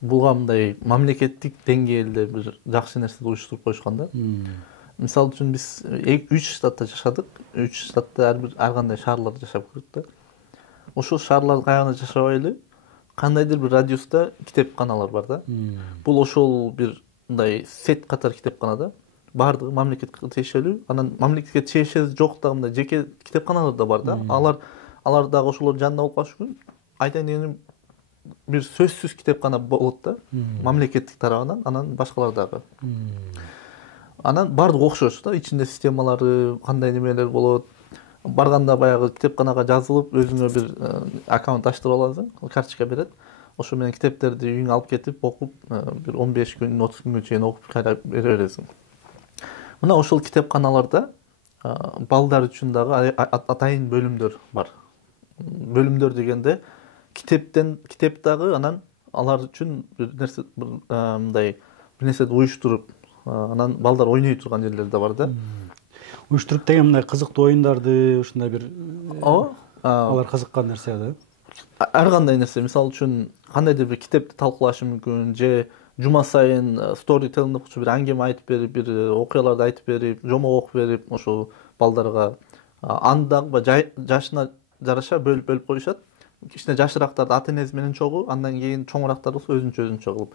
Буга мындай мамлекеттик деңгээлде бир жакшы нерсе уюштуруп коюшкан да. Мисалы үчүн биз 3 штатта жашадык. 3 штатта ар кандай шаарларда жашап көрдүк да. Ошол шаарлардын кайгында жашабай эле кандайдыр бир радиуста китепканалар бар да. Бул ошол бир мындай сет катар китепкана да. Баардыгы мамлекетке тиешелүү. Анан мамлекетке тиешеси жок дагы мындай жеке китепканалар да бар да. Алар дагы ошолордун жанында болуп калышы мүмкүн. Айтайын дегеним, бир сөзсүз китепкана болот да. Мамлекеттик тарабынан, анан башкалар дагы. Анан баардыгы окшош да. Ичинде системалары, кандай немелер болот. Барганда баягы китепканага жазылып, өзүңө бир аккаунт ачтырып аласың, карточка берет. Ошо менен китептерди үйүңө алып кетип, окуп, бир 15 күн, 30 күнгө чейин окуп кайра бере бересиң. Мына ошол китепканаларда балдар үчүн дагы атайын бөлүмдөр бар. Бөлүмдөр дегенде китеп дагы, анан алар үчүн бир нерсе мындай бир нерседи уюштуруп, анан балдар ойной турган жерлер да бар да. Уюштуруп деген мындай кызыктуу оюндарды, ушундай бир алар кызыккан нерсе да. Ар кандай нерсе, мисалы үчүн кандайдыр бир китепти талкуулашы мүмкүн, же жума сайын storytelling окучу бир аңгеме айтып берип, бир окуяларды айтып берип, жомок окуп берип, ошол балдарга андагы жашына жараша бөлүп коюшат. Кичине жашыраактарды ата-энеси менен чогуу, андан кийин чоңураактар болсо өзүнчө кылып.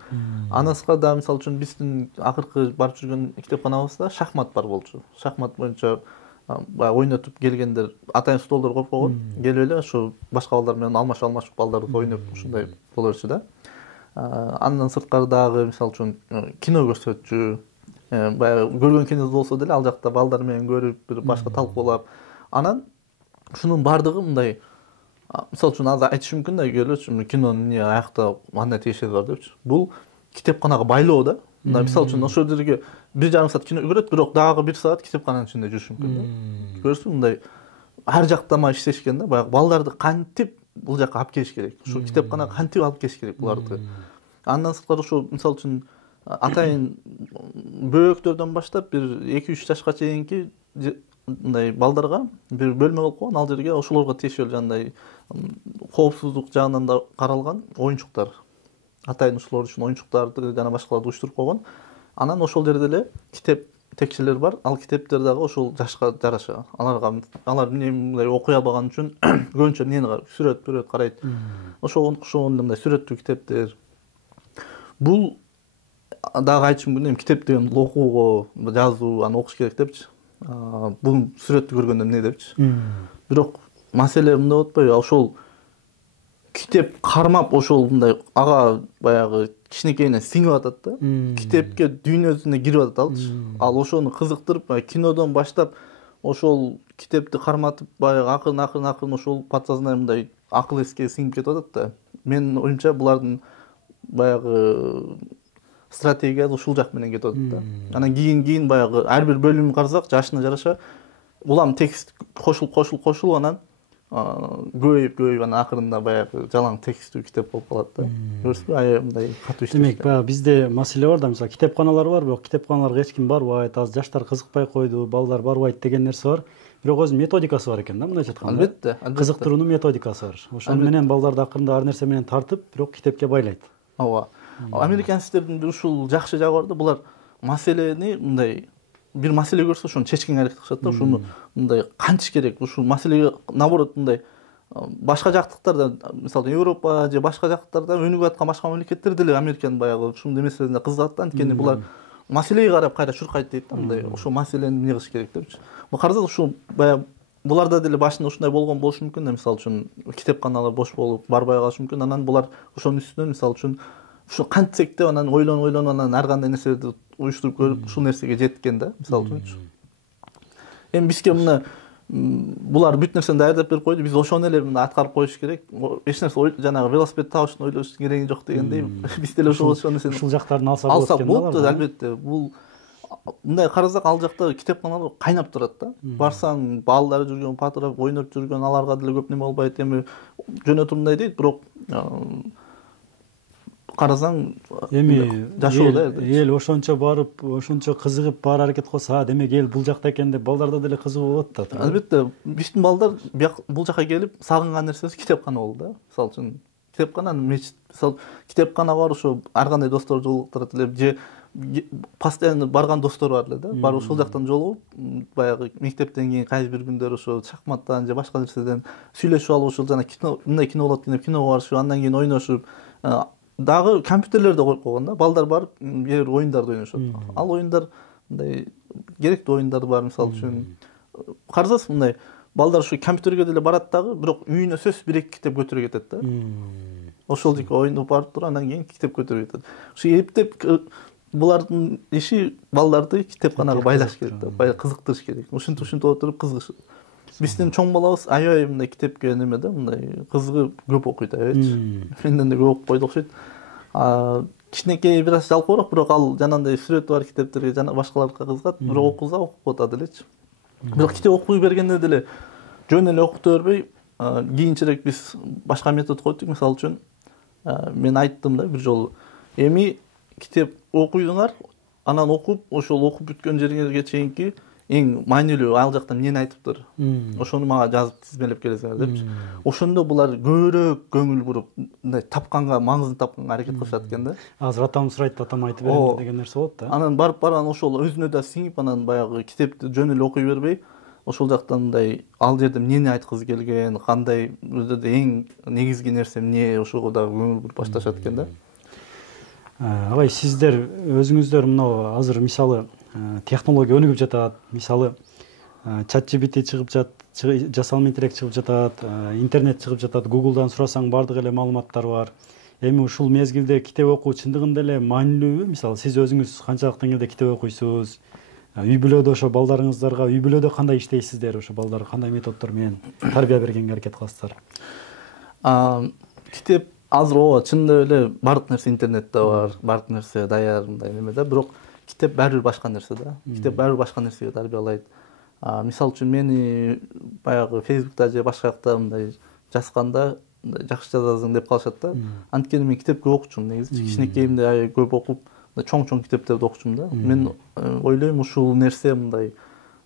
Андан сырткары да мисалы үчүн биздин акыркы барып жүргөн китепканабызда шахмат бар болчу. Шахмат боюнча ойнотуп келгендер атайын столдор коюп койгон, келип эле ошо башка балдар менен алмашып балдарды ойноп ушундай боло берчү да. Андан сырткары дагы мисалы үчүн кино көрсөтчү, баягы көргөн кино болсо деле ал жакта балдар менен көрүп, бир башка талкуулап, анан ушунун баардыгы мындай, мисалы үчүн азыр айтыш мүмкүн да, көрөчү кинонун эмне аякта кандай тиешеси бар депчи. Бул китепканага байлоо да. Мисалы үчүн ошол жерге 1,5 саат кино көрөт, бирок дагы 1 саат китепкананын ичинде жүрүш мүмкүн да. Көрсөң мындай ар жактама иштешкен да. Баягы балдарды кантип бул жака алып келиш керек. Ошо китепканага кантип алып келиш керек буларды. Андан сырткары ошо мисалы үчүн атайын бөбөктөрдөн баштап бир 2-3 жашка чейинки мындай балдарга бир бөлмө болуп койгон, ал жерге ошолорго тиешелүү жандай коопсуздук жагынан да каралган оюнчуктар. Атайын ушулар үчүн оюнчуктарды жана башкаларды уюштуруп койгон. Анан ошол жерде эле китеп текчелер бар. Ал китептер дагы ошол жашка жараша. Алар мындай окуй албаган үчүн көбүнчө эмнени карайт? Сүрөт карайт. Ошого окшогон мындай сүрөттүү китептер. Бул дагы айтышым келет, китеп деген окууго, жазуу, аны окуш керек депчи. Бул сүрөттү көргөндө эмне депчи. Бирок маселе мындай болуп атпайбы? Ошол китеп кармап ошол мындай ага баягы кичинекейинен сиңип атат да. Китепке дүйнөсүнө кирип атат алчы. Ал ошону кызыктырып, кинодон баштап ошол китепти карматып баягы акырын ошол подсознание мындай акыл эске сиңип кетип атат да. Менин оюмча булардын баягы стратегиясы ушул жак менен кетип атат да. Анан кийин баягы ар бир бөлүмүн карасак, жашына жараша улам текст кошулуп анан көбөйүп анан акырында баягы жалаң текстүү китеп болуп калат да. Көрсөңүз аябай мындай катуу иштейт. Демек, баягы бизде маселе бар да, мисалы китепканалар бар, бирок китепканаларга эч ким барбайт, азыр жаштар кызыкпай койду, балдар барбайт деген нерсе бар. Бирок өзүнүн методикасы бар экен да, мындайча айтканда. Албетте. Кызыктыруунун методикасы бар. Ошол менен балдарды акырында ар нерсе менен тартып, бирок китепке байлайт. Ооба. Американецтердин ушул жакшы жагы бар да, булар маселени мындай бир маселе көрсө ошону чечкенге аракет кылышат да, ошону мындай кантиш керек, ушул маселеге наоборот мындай башка жактыктарда, мисалы Европа же башка жактарда өнүгүп аткан башка мамлекеттер деле Американын баягы ушундай маселесине кызыгат да, анткени булар маселеге карап кайра чуркайт дейт да, мындай ошол маселени эмне кылыш керек депчи. Карасак ушул баягы буларда деле башында ушундай болгон болушу мүмкүн да, мисалы үчүн китепканалар бош болуп барбай калышы мүмкүн. Анан булар ошонун үстүнөн мисалы үчүн ушу кантсек деп анан ойлонуп анан ар кандай нерселерди уюштуруп көрүп ушул нерсеге жеткен да, мисалы үчүнчү. Эми бизге мына булар бүт нерсени даярдап берип койду, биз ошону эле мына аткарып коюш керек. Эч нерсе жанагы велосипед табышын ойлош кереги жок дегендей, биз деле ошол нерсени ушул жактарын алсак болот да, албетте. Бул мындай карасак ал жакта китепканалар кайнап турат да. Барсаң, балдары жүргөн, патырап ойноп жүргөн, аларга деле көп неме болбойт. Эми жөнөтүп мындай дейт, бирок карасаң эми жашоо да. Эл ошончо барып, ошончо кызыгып баар аракет кылса, демек эл бул жакта экен деп балдарда деле кызыгуу болот да. Албетте, биздин балдар бул жака келип сагынган нерсеси китепкана болду да. Мисалы үчүн китепкананын мечит, мисалы китепкана бар, ошо ар кандай достор жолуктурат эле, же постоянно барган достор бар эле да. Барып ошол жактан жолугуп, баягы мектептен кийин кайсы бир күндөр ошо шахматтан же башка нерседен сүйлөшүп алып, ошол жана кино, мындай кино болот экен деп киного барышып, андан кийин ойношуп, дагы компьютерлерди коюп койгон да. Балдар барып бир оюндарды ойношот. Ал оюндар мындай керектүү оюндар бар, мисалы үчүн. Карасаңыз мындай балдар ушу компьютерге деле барат дагы, бирок үйүнө сөзсүз бир-эки китеп көтөрүп кетет да. Ошол дике оюнду барып туруп, андан кийин китеп көтөрүп кетет. Ушу эптеп булардын иши балдарды китепканага байлаш керек да, баягы кызыктырыш керек. Ушинтип отуруп кызыгыш. Биздин чоң балабыз аябай мындай китепке неме да, мындай кызыгып көп окуйт аябайчы. Менден да көп окуп койду окшойт. Кичинекей бир аз жалкоорок, бирок ал жанагындай сүрөтү бар китептерге жана башкаларга кызыгат, бирок окуса окуп атат элечи. Бирок китеп окуй бергенде деле жөн эле окута бербей, кийинчерээк биз башка метод койдук. Мисалы үчүн мен айттым да бир жолу, эми китеп окуйдуңар, анан окуп, ошол окуп бүткөн жериңерге чейинки эң маанилүү ал жакта эмнени айтыптыр, ошону мага жазып тизмелеп келесиңер депчи. Ошондо булар көбүрөөк көңүл буруп, мындай тапканга, маңызын тапканга аракет кылышат экен да. Азыр атам сурайт, атам айтып берем деген нерсе болот да. Анан барып ошол өзүнө да сиңип, анан баягы китепти жөн эле окуй бербей, ошол жактан мындай ал жерде эмнени айткысы келген, кандай өзүдө эң негизги нерсе эмне, ошого да көңүл буруп башташат экен да. Абай, сиздер өзүңүздөр мына азыр мисалы технология өнүгүп жатат, мисалы ChatGPT чыгып жасалма интеллект чыгып жатат, интернет чыгып жатат, Google'дан сурасаң бардык эле маалыматтар бар. Эми ушул мезгилде китеп окуу чындыгында эле маанилүүбү? Мисалы сиз өзүңүз канчалык деңгээлде китеп окуйсуз? Үй бүлөдө ошо балдарыңыздарга, үй бүлөдө кандай иштейсиздер, ошо балдарга кандай методдор менен тарбия бергенге аракет кыласыздар? Китеп азыр ооба чындап эле бардык нерсе интернетте бар, бардык нерсе даяр мындай неме да, бирок китеп баары бир башка нерсе да. Китеп баары бир башка нерсеге тарбиялайт. Мисалы үчүн мени баягы Facebook'та же башка жакта мындай жазганда жакшы жазасың деп калышат да. Анткени мен китеп көп окучумун негизи. Кичинекейимде аябай көп окуп, чоң китептерди окучумун да. Мен ойлойм ушул нерсе мындай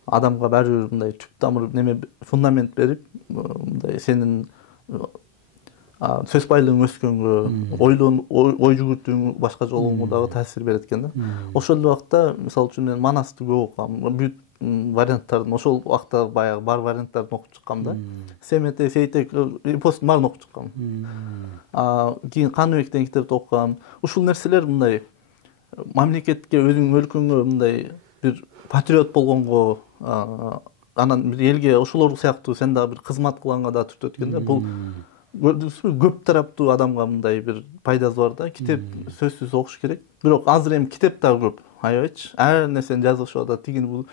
адамга баары бир мындай түп тамыр неме фундамент берип, мындай сенин сөз байлыгың өскөнгө, ой жүгүртүүң башка жолуңга дагы таасир берет экен да. Ошол убакта мисалы үчүн мен Манасты көп окугам. Бүт варианттарын ошол убакта баягы бар варианттарын окуп чыккам да. Семете, Сейтек, эпостун баарын окуп чыккам. Кийин Каныбек деген китепти окугам. Ушул нерселер мындай мамлекетке, өзүңүн өлкөңө мындай бир патриот болгонго, анан бир элге ошолор сыяктуу сен дагы бир кызмат кылганга да түртөт экен да. Бул көрдүңүзбү, көп тараптуу адамга мындай бир пайдасы бар да. Китеп сөзсүз окуш керек. Бирок азыр эми китеп дагы көп. Аябайчы. Ар нерсени жазышып атат. Тигини бул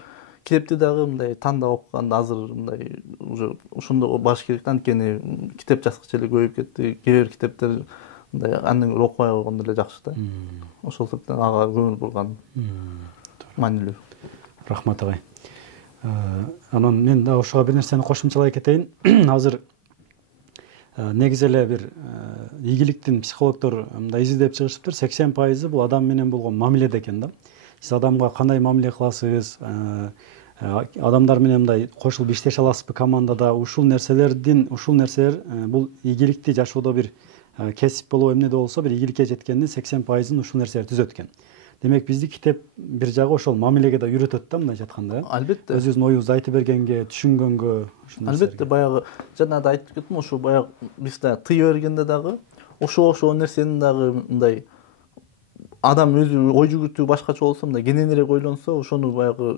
китепти дагы мындай тандап окуганда азыр мындай уже ошондо баш керек. Анткени китеп жазгычы эле көбөйүп кетти. Кээ бир китептер мындай андан көрө окубай койгондо эле жакшы да. Ошол себептен ага көңүл бурган маанилүү. Рахмат агай. Анан мен да ошого бир нерсени кошумчалай кетейин. Азыр негизи эле бир ийгиликтин психологдор мындай издеп чыгышыптыр. 80% бул адам менен болгон мамиледе экен да. Сиз адамга кандай мамиле кыласыз, адамдар менен мындай кошулуп иштеше аласызбы командада, ушул нерселер бул ийгиликти жашоодо бир кесип болобу эмнеде болсо бир ийгиликке жеткендин 80%-ын ушул нерселер түзөт экен. Демек бизди китеп бир жагы ошол мамилеге да үйрөтөт да, мындайча айтканда. Албетте. Өзүбүздүн оюбузду айтып бергенге, түшүнгөнгө. Албетте, баягы жана да айтып кеттим, ошо баягы биз да тыя бергенде дагы ошол нерсени дагы мындай адам өзү ой жүгүртүү башкача болсо, мындай кененирээк ойлонсо, ошону баягы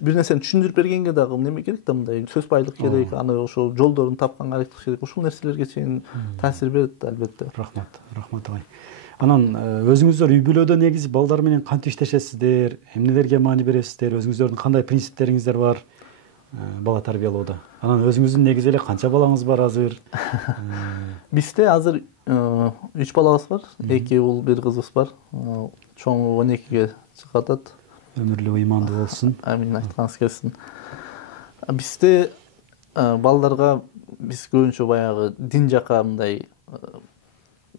бир нерсени түшүндүрүп бергенге дагы неме керек да, мындай сөз байлык керек, аны ошол жолдорун тапканга аракет кылыш керек. Ушул нерселерге чейин таасир берет да, албетте. Рахмат агай. Анан өзүңүздөр үй бүлөдө негизи балдар менен кантип иштешесиздер, эмнелерге маани бересиздер, өзүңүздөрдүн кандай принциптериңиздер бар бала тарбиялоодо? Анан өзүңүздүн негизи эле канча балаңыз бар азыр? Бизде азыр 3 балабыз бар, 2 уул, 1 кызыбыз бар. Чоңу 12-ге чыгып атат. Өмүрлүү ыймандуу болсун. Амин, айтканыңыз келсин. Бизде балдарга биз көбүнчө баягы дин жака мындай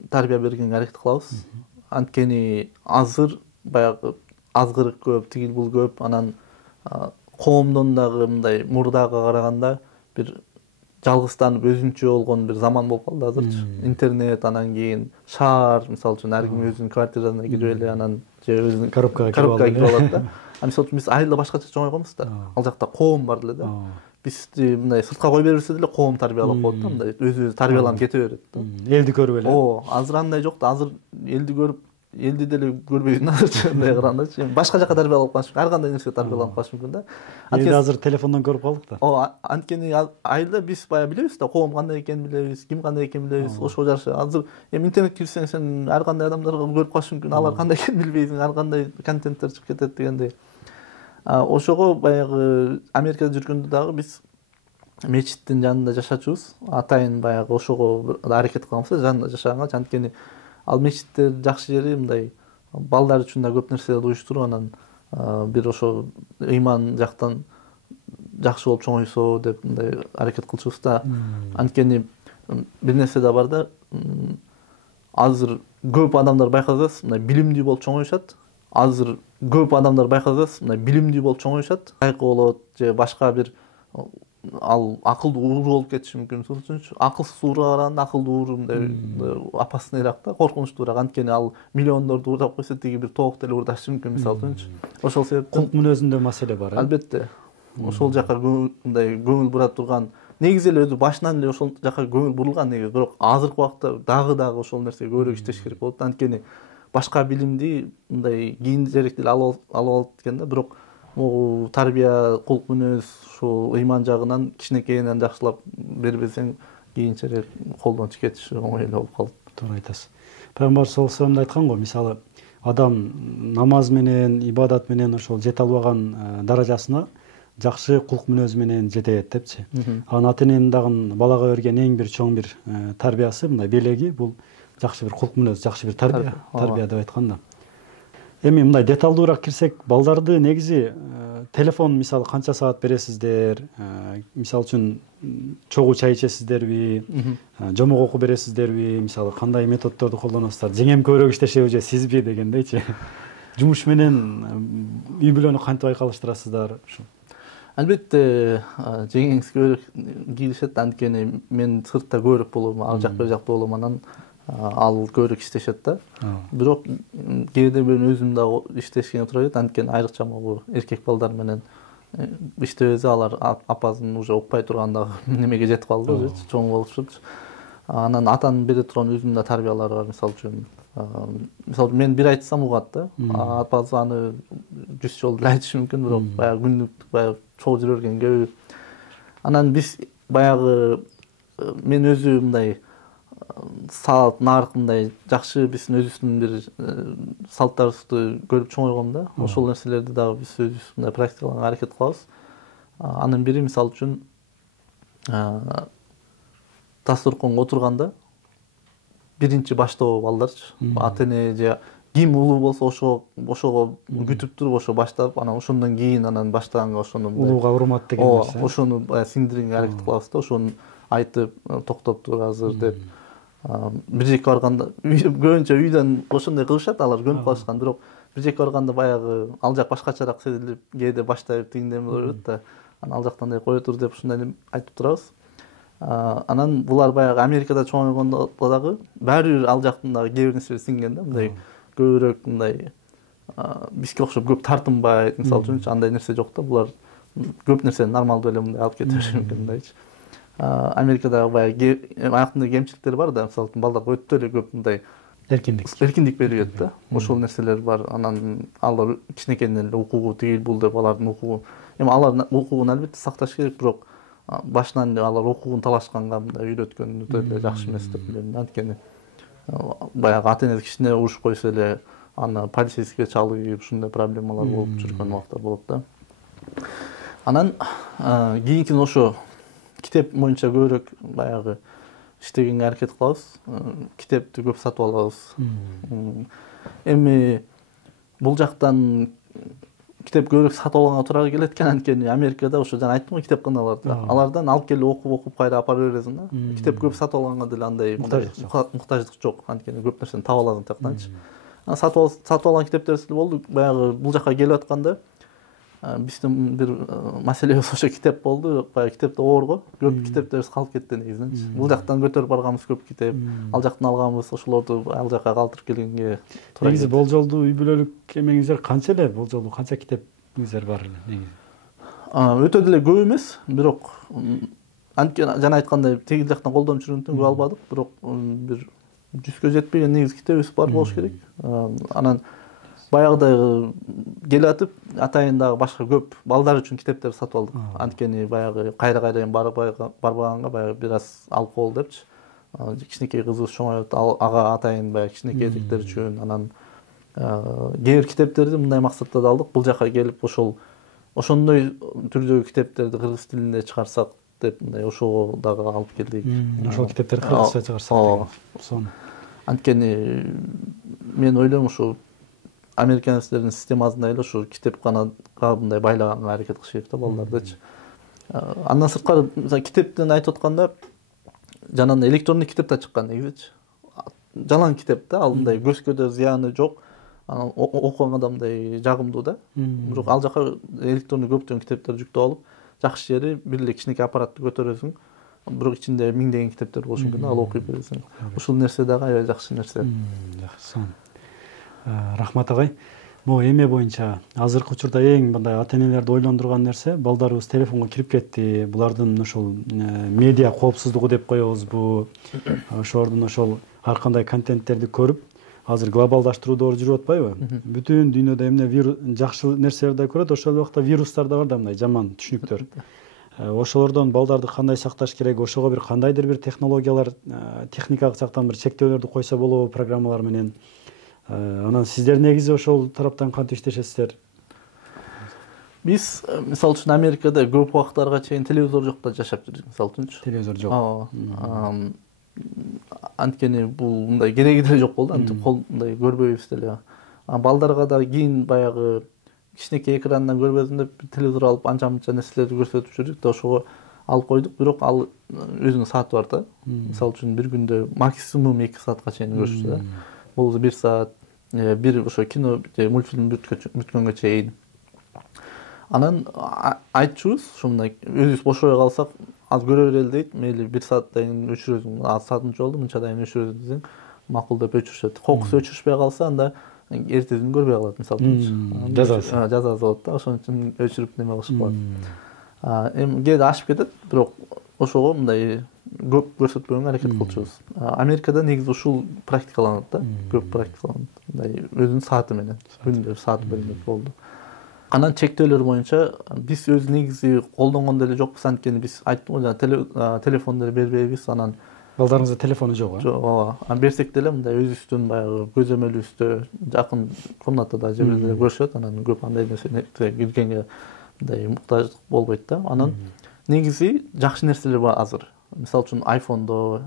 тарбия бергенге аракет кылабыз. Анткени азыр баягы азгырык көп, тигил бул көп, анан коомдон дагы мындай мурдага караганда бир жалгызданып өзүнчө болгон бир заман болуп калды азырчы. Интернет, анан кийин шаар, мисалы үчүн ар ким өзүнүн квартирасына кирип эле, анан же өзүнүн коробкага кирип алат да. Мисалы үчүн биз айылда башкача чоңойгонбуз да. Ал жакта коом бар эле да. Бизди мындай сыртка кое берсе деле коом тарбиялап коет да, мындай өзү тарбияланып кете берет да. Элди көрүп эле. Азыр андай жок да, азыр элди көрүп, элди деле көрбөйсүң азырчы, мындай караганда. Башка жака тарбиялап калыш мүмкүн, ар кандай нерсе тарбияланып калыш мүмкүн да. Элди азыр телефондон көрүп калдык да. Анткени айылда биз бая билебиз да, коом кандай экенин билебиз, ким кандай экенин билебиз, ошого жараша. Азыр эми интернет кирсең сен ар кандай адамдарды көрүп калыш мүмкүн, алар кандай экенин билбейсиң, ар кандай контенттер чыгып кетет дегендей. Ошого баягы Америкада жүргөндө дагы биз мечиттин жанында жашачубуз. Атайын баягы ошого аракет кылганбыз да, жанында жашаганга. Анткени ал мечиттер жакшы жери мындай балдар үчүн да көп нерселерди уюштуруп, анан бир ошо ыйман жактан жакшы болуп чоңойсо деп мындай аракет кылчубуз да. Анткени бир нерсе да бар да, азыр көп адамдар байкасаңыз, мындай билимдүү болуп чоңоюшат. Азыр көп адамдар байкасаңыз, мындай билимдүү болуп чоңоюшат. Кайкы болот же башка бир ал акылдуу ууру болуп кетиши мүмкүн. Мисалы үчүн акылсыз ууруга караганда акылдуу ууру мындай опаснойраак да, коркунучтуураак. Анткени ал миллиондорду уурдап койсо, тиги бир тоок деле уурдашы мүмкүн, мисалы үчүн. Ошол себептен кулк мүнөзүндө маселе бар. Албетте. Ошол жака мындай көңүл бура турган, негизи эле өзү башынан эле ошол жака көңүл бурулган негизи. Бирок азыркы убакта дагы ошол нерсеге көбүрөөк иштеш керек болот. Анткени башка билимди мындай кийинчерээк деле алып алат экен да. Бирок могу тарбия, кулк мүнөз, ушул ыйман жагынан кичинекейинен жакшылап бербесең, кийинчерээк колдон кетиши оңой эле болуп калат. Туура айтасыз. Пайгамбар саллаллаху алейхи вассалам айткан го, мисалы адам намаз менен, ибадат менен ошол жете албаган даражасына жакшы кулк мүнөз менен жетет депчи. Анан ата эненин дагы балага берген эң бир чоң бир тарбиясы, мындай белеги, бул жакшы бир кулк мүнөз, жакшы бир тарбия деп айткан да. Эми мындай деталдуураак кирсек, балдарды негизи телефон мисалы канча саат бересиздер? Мисалы үчүн чогуу чай ичесиздерби? Жомок окуп бересиздерби? Мисалы кандай методдорду колдоносуздар? Жеңем көбүрөөк иштешеби же сизби дегендейчи. Жумуш менен үй бүлөнү кантип айкалыштырасыздар? Albatta жеңиңиз көбүрөөк кийлишет, анткени мен сыртта көбүрөөк болом, ал жак бер жакта болом, анан ал көбүрөөк иштешет да. Бирок кээде мен өзүм да иштешкене туура келет, анткени айрыкча могу эркек балдар менен иштебесе алар апасын уже укпай турганда немеге жетип калды, уже чоң болушупчу. Анан атанын бере турган өзүнүн да тарбиялары бар, мисалы мен бир айтсам угат да, апасы аны 100 жолу айтышы мүмкүн, бирок баягы күндүк баягы чогуу жүрө берген көбү. Анан биз баягы мен өзү мындай салт нарк мындай жакшы биздин өзүбүздүн бир салттарыбызды көрүп чоңойгом да. Ошол нерселерди дагы биз өзүбүз мындай практикалаганга аракет кылабыз. Анын бири мисалы үчүн дасторконго отурганда биринчи баштоо балдарчы. Ата-эне же ким улуу болсо ошого күтүп туруп ошо баштап, анан ошондон кийин анан баштаганга ошону улууга урмат деген нерсе. Ошону сиңдирүүгө аракет кылабыз да, ошону айтып токтоп тур азыр деп. Бир жеке барганда көбүнчө үйдөн ошондой кылышат, алар көнүп калышкан, бирок бир жеке барганда баягы ал жак башкачараак сезилип, кээде баштай тигинден боло берет да. Анан ал жактан кое тур деп ушундай айтып турабыз. Анан булар баягы Америкада чоңойгондо дагы баары бир ал жактын дагы кээ бир нерселери сиңген да, мындай көбүрөөк мындай бизге окшоп көп тартынбай, мисалы үчүн андай нерсе жок да, булар көп нерсени нормалдуу эле мындай алып кете бериши мүмкүн мындайчы. Америкада баягы аяктында кемчиликтери бар да, мисалы үчүн балдарга өтө эле көп мындай эркиндик берилет да. Ошол нерселер бар. Анан алар кичинекейден эле укугу тигил бул деп алардын укугу. Эми алардын укугун албетте сакташ керек, бирок башынан алар укугун талашканга мындай үйрөткөн өтө эле жакшы эмес деп билем. Анткени баягы ата-эне кичине урушуп койсо эле аны полицейскийге чалып, ушундай проблемалар болуп жүргөн убактар болот да. Анан кийинкин ошо китеп боюнча көбүрөөк баягы иштегенге аракет кылабыз. Китепти көп сатып алабыз. Эми бул жактан китеп көбүрөөк сатып алганга туура келет экен, анткени Америкада ошо жана айттым го, китепканаларда алардан алып келип окуп кайра апарып бересиң да. Китеп көп сатып алганга деле андай муктаждык жок, анткени көп нерсени таба аласың тияктанчы. Сатып алган китептерибиз болду. Баягы бул жака келип атканда биздин бир маселебиз ошо китеп болду. Баягы китепте оорго көп китептерибиз калып кетти негизиненчи. Бул жактан көтөрүп барганбыз көп китеп, ал жактан алганбыз, ошолорду ал жака калтырып келгенге туура. Негизи болжолдуу үй бүлөлүк эмеңиздер канча эле, болжолдуу канча китепиңиздер бар эле негизи? Өтө деле көп эмес, бирок анткени жана айткандай тегил жактан колдонуп жүргөндөн көп албадык, бирок бир 100гө жетпеген негизи китебибиз бар болуш керек. Анан баягыдай келип атып атайын дагы башка көп балдар үчүн китептер сатып алдык. Анткени баягы кайра барбаганга баягы бир аз алып кол депчи. Кичинекей кызыбыз чоңоюп, ага атайын баягы кичинекей эркектер үчүн, анан кээ бир китептерди мындай максатта да алдык. Бул жака келип ошондой түрдөгү китептерди кыргыз тилинде чыгарсак деп мындай ошого дагы алып келдик. Ошол китептерди кыргызча чыгарсак. Анткени мен ойлойм ушу американецтердин системасында эле ушу китепканага мындай байлаганга аракет кылыш керек да балдардычы. Андан сырткары китептен айтып атканда жанагындай электрондук китеп да чыккан негизичи. Жалаң китеп да, ал мындай көзгө да зыяны жок. Анан окуган адамдай жагымдуу да. Бирок ал жака электрондук көптөгөн китептерди жүктөп алып, жакшы жери бир эле кичинекей аппаратты көтөрөсүң. Бирок ичинде миңдеген китептер болушу мүмкүн, ал окуй бересиң. Ушул нерсе дагы аябай жакшы нерсе. Жакшы. Рахмат агай. Могу эме боюнча азыркы учурда эң мындай ата-энелерди ойлондурган нерсе, балдарыбыз телефонго кирип кетти. Булардын ошол медиа коопсуздугу деп коебузбу? Ошолордун ошол ар кандай контенттерди көрүп, азыр глобалдаштыруу доор жүрүп атпайбы? Бүтүн дүйнөдө эмне жакшы нерселерди да көрөт, ошол убакта вирустар да бар да, мындай жаман түшүнүктөр. Ошолордон балдарды кандай сакташ керек, ошого бир кандайдыр бир технологиялар, техникалык жактан бир чектөөлөрдү койсо болобу программалар менен? Анан сиздер негизи ошол тараптан кантип иштешесиздер? Биз мисалы үчүн Америкада көп убактарга чейин телевизор жок да жашап жүрдүк, мисалы үчүнчү. Телевизор жок. Анткени бул мындай кереги деле жок болду, антип мындай көрбөйбүз деле. Балдарга да кийин баягы кичинекей экрандан көрбөсүн деп телевизор алып анча-мынча нерселерди көрсөтүп жүрдүк да, ошого алып койдук. Бирок ал өзүнүн сааты бар да. Мисалы үчүн бир күндө максимум 2 саатка чейин көрүшү да. Бул 1 саат, бир ошо кино же мультфильм бүткөнгө чейин. Анан айтчубуз ушундай өзүбүз бошобой калсак аз көрө берели дейт. Мейли 1 сааттан кийин өчүрөсүң, аз саатынча болду, мынчадан кийин өчүрөсүң десең макул деп өчүрүшөт. Кокусу өчүрүшпөй калса анда эртесин көрбөй калат мисалы үчүн. Жазасы болот да, ошон үчүн өчүрүп неме кылышып калат. Эми кээде ашып кетет, бирок ошого мындай көп көрсөтпөгөнгө аракет кылчубуз. Америкада негизи ушул практикаланат да, көп практикаланат. Мындай өзүнүн сааты менен, күндө саат бөлүнөт болду. Анан чектөөлөр боюнча биз өз негизи колдонгон деле жокпуз, анткени биз айттым го жана телефондорду бербейбиз. Анан балдарыңызда телефону жок, Жок, ооба. Берсек деле мындай өзүбүздүн баягы көзөмөлүбүздө жакын комнатада же бирде көрүшөт. Анан көп андай нерсе киргенге мындай муктаждык болбойт да. Анан негизи жакшы нерселер бар азыр. Мисалы үчүн iPhone'до,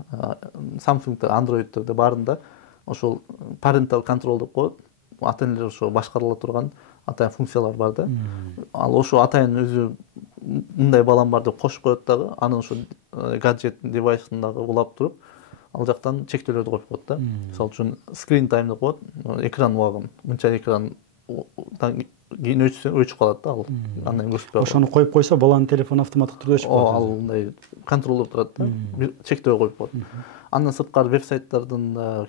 Samsung'да, Android'де баарында ошол parental control деп коет. Ата-энелер ошо башкарыла турган атайын функциялар бар да. Ал ошо атайын өзү мындай балам бар деп кошуп коет дагы, анын ошо гаджет девайсын дагы улап туруп, ал жактан чектөөлөрдү коюп коет да. Мисалы үчүн screen time деп коет, экран убагын, мынча экран кийин өчүп калат да, ал андан көрсөтпөй калат. Ошону коюп койсо баланын телефону автоматтык түрдө өчүп калат. Ал мындай контролдоп турат да, чектөө коюп коет. Андан сырткары веб-сайттардын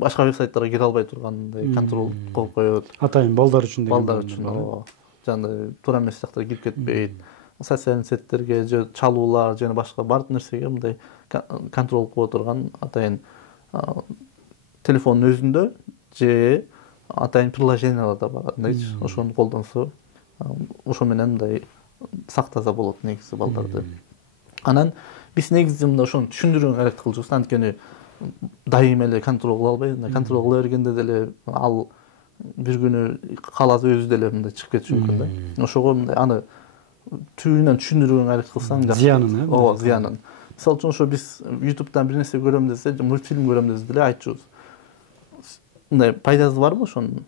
башка веб-сайттарга кире албай тургандай контрол коюп коет. Атайын балдар үчүн деген. Балдар үчүн, ооба. Жана туура эмес жактарга кирип кетпейт. Социалдык сеттерге же чалуулар жана башка баардык нерсеге мындай контрол кыла турган атайын телефондун өзүндө же атайын приложениялар да бар. Андайчы, ошону колдонсо, ошо менен мындай сактаса болот негизи балдарды. Анан биз негизи мындай ошону түшүндүрүүгө аракет кылчубуз, анткени дайыма эле контрол кыла албай, контрол кыла бергенде деле ал бир күнү кааласа өзү деле мындай чыгып кетиши мүмкүн да. Ошого мындай аны түбүнөн түшүндүрүүгө аракет кылсаң жакшы. Зыянын, ооба, зыянын. Мисалы үчүн ошо биз YouTube'дан бир нерсе көрөм десе, мультфильм көрөм десе деле айтчубуз. Мындай пайдасы барбы ошонун?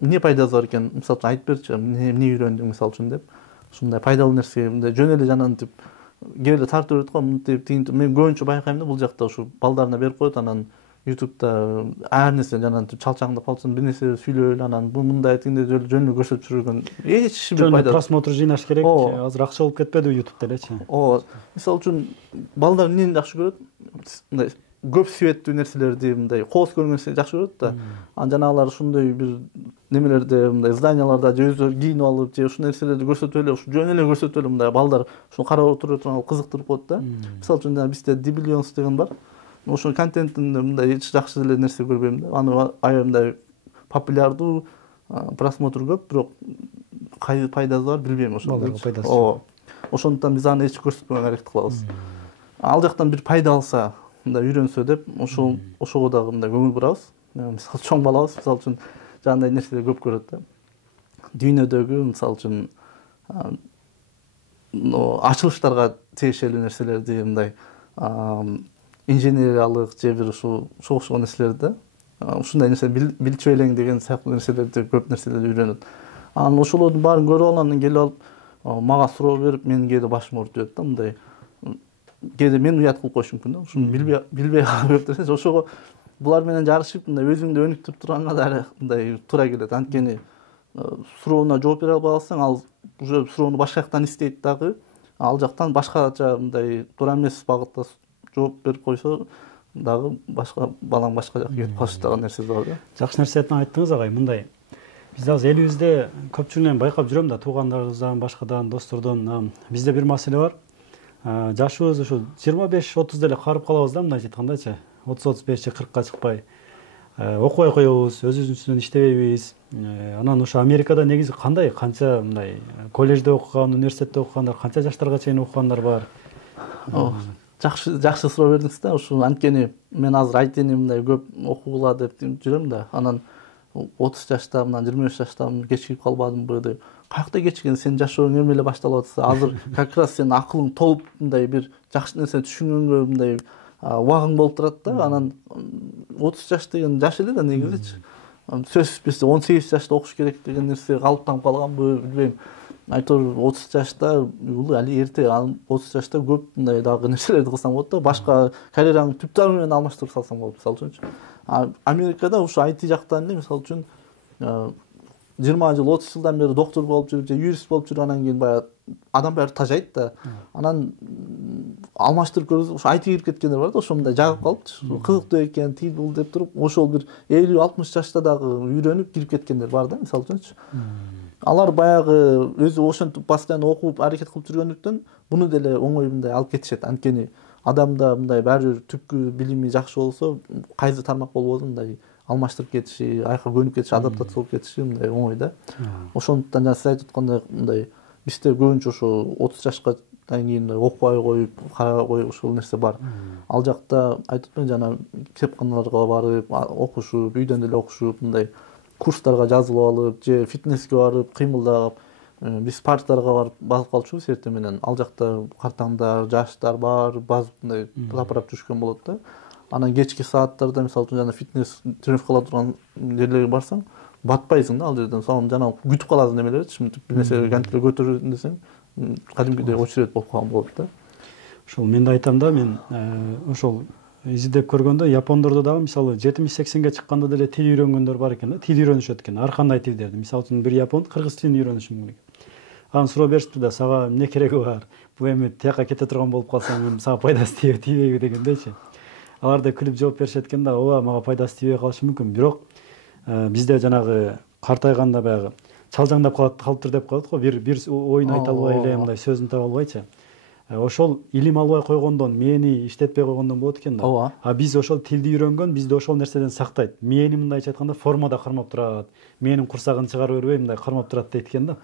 Эмне пайдасы бар экен? Мисалы үчүн айтып берчи, эмне үйрөндүң мисалы үчүн деп. Ушундай пайдалуу нерсе, мындай жөн эле жанагынтип кээ бирде тартып берет го, мынтип тигинтип. Мен көбүнчө байкайм да, бул жакта ушу балдарына берип коет, анан YouTube'да ар нерсе жанагынтип чалчаңдап бир нерсе сүйлөп, анан бул мындай тигиндей жөн эле көрсөтүп жүргөн. Эч бир пайда. Просмотр жыйнаш керек. Азыр акча болуп кетпедиби YouTube'да элечи? Ооба. Мисалы үчүн балдар эмнени жакшы көрөт? Мындай көп светтүү нерселерди, мындай кооз көргөн нерселерди жакшы көрөт да. Анан жанагылар ушундай бир немелерде, мындай зданияларда же өздөрү кийинип алып, же ушул нерселерди көрсөтүп эле, ушу жөн эле көрсөтүп эле мындай балдар ушуну карап отуруп турган кызыктырып коет да. Мисалы үчүн жана бизде Дибиллионс деген бар. Ошо контентинде мындай эч жакшы эле нерсе көрбөйм да. Аны аябай популярдуу, просмотр көп, бирок кай пайдасы бар билбейм ошо. Балдарга пайдасы. Ооба. Ошондуктан биз аны эч көрсөтпөгөнгө аракет кылабыз. Ал жактан бир пайда алса, мындай үйрөнсө деп, ошого дагы мындай көңүл бурабыз. Мисалы чоң балабыз, мисалы үчүн жандай нерселер көп көрөт да. Дүйнөдөгү мисалы үчүн ачылыштарга тиешелүү нерселерди, мындай инженериялык же бир ушул окшогон нерселерди, ушундай нерсе билчү элең деген сыяктуу нерселерди, көп нерселерди үйрөнөт. Анан ошолордун баарын көрүп алып, анан келип алып мага суроо берип, менин кээде башым ооруп жүрөт да, мындай. Кээде мен уят кылып коюшум мүмкүн да, ушуну билбей калып жүрөт. Ошого булар менен жарышып, мындай өзүңдү өнүктүрүп турганга да мындай туура келет. Анткени сурооуна жооп бере албай калсаң, ал уже суроону башка жактан издейт дагы, ал жактан башкача мындай туура эмес багытта жооп берип койсо дагы башка балаң башка жакка кетип калышы дагы нерсеси бар да. Жакшы нерсени айттыңыз агай. Мындай биз азыр элибизде көпчүлүгүн байкап жүрөм да, туугандарыбыздан, башкадан, достордон бизде бир маселе бар. Жашыбыз ушу 25-30 деле карып калабыз да, мындайча айткандачы. 30-35 же 40ка чыкпай окубай коебуз, өзүбүздүн иштебейбиз. Анан ошо Америкада негизи кандай, канча мындай коллежде окуган, университетте окугандар, канча жаштарга чейин окугандар бар? Жакшы суроо бердиңиз да. Ушул анткени мен азыр айтени мындай көп окугула деп жүрөм да. Анан 30 жаштамын, 23 жаштамын, кечигип калбадымбы деп. Каякта кечиген, сен жашооң эми эле башталып атса, азыр как раз сенин акылың толуп мындай бир жакшы нерсе түшүнгөнгө мындай убагың болуп турат да. Анан 30 жаш деген жаш эле да негизичи. Сөзсүз биз 18 жашта окуш керек деген нерсе калыптанып калганбы, билбейм. Айтор 30 жашта бул али эрте, 30 жашта көп мындай дагы нерселерди кылсаң болот да. Башка карьераңды түп тамыры менен алмаштырып салсаң болот, мисалы үчүн. Америкада ушу IT жактан эле мисалы үчүн 20 жыл 30 жылдан бери доктор болуп жүрүп же юрист болуп жүрүп анан кийин баягы адам баары тажайт да. Анан алмаштырып көрүп ошо IT кирип кеткендер бар да, ошо мындай жагып калыпчы. Кызыктуу экен, тил бул деп туруп, ошол бир 50-60 жашта дагы үйрөнүп кирип кеткендер бар да, мисалы үчүнчү. Алар баягы өзү ошентип постоянно окуп аракет кылып жүргөндүктөн буну деле оңой мындай алып кетишет. Анткени адамда мындай баары бир түпкү билими жакшы болсо, кайсы тармак болбосун мындай алмаштырып кетиши, аяка көнүп кетиши, адаптация болуп кетиши мындай оңой да. Ошондуктан жана сиз айтып аткандай мындай бизде көбүнчө ошо 30 жашка кийин окубай коюп, карабай коюп ошол нерсе бар. Ал жакта айтып атпаймынбы, жана китепканаларга барып, окушуп, үйдөн деле окушуп, мындай курстарга жазылып алып, же фитнеске барып, кыймылдап, биз парктарга барып басып калчубуз эртең менен. Ал жакта картаңдар, жаштар бар, базып мындай тапырап жүрүшкөн болот да. Анан кечки сааттарда мисалы үчүн жана фитнес тренировка кыла турган жерлерге барсаң, батпайсың да ал жерден. Сага жана күтүп каласың немелерди, бир нерсе гантеле көтөрөм десең, кадимгидей очередь болуп калган болот да. Ошол мен да айтам да, мен ошол издеп көргөндө япондордо дагы мисалы 70-80ге чыкканда деле тил үйрөнгөндөр бар экен да, тил үйрөнүшөт экен, ар кандай тилдерди. Мисалы үчүн бир япон кыргыз тилин үйрөнүшү мүмкүн. Анан суроо беришти да, сага эмне кереги бар? Бул эми тияка кете турган болуп калсаң, сага пайдасы тийеби, тийбейби дегендейчи. Алар да күлүп жооп беришет экен да, ооба мага пайдасы тийбей калышы мүмкүн. Бирок бизде жанагы картайганда баягы чалжаңдап калыптыр деп коет го, бир оюн айта албай эле, мындай сөзүн таба албайчы. Ошол илим албай койгондон, мээни иштетпей койгондон болот экен да. А биз ошол тилди үйрөнгөн, бизди ошол нерседен сактайт. Мээни мындайча айтканда формада кармап турат. Менин курсагын чыгарып бербей мындай кармап турат дейт экен да.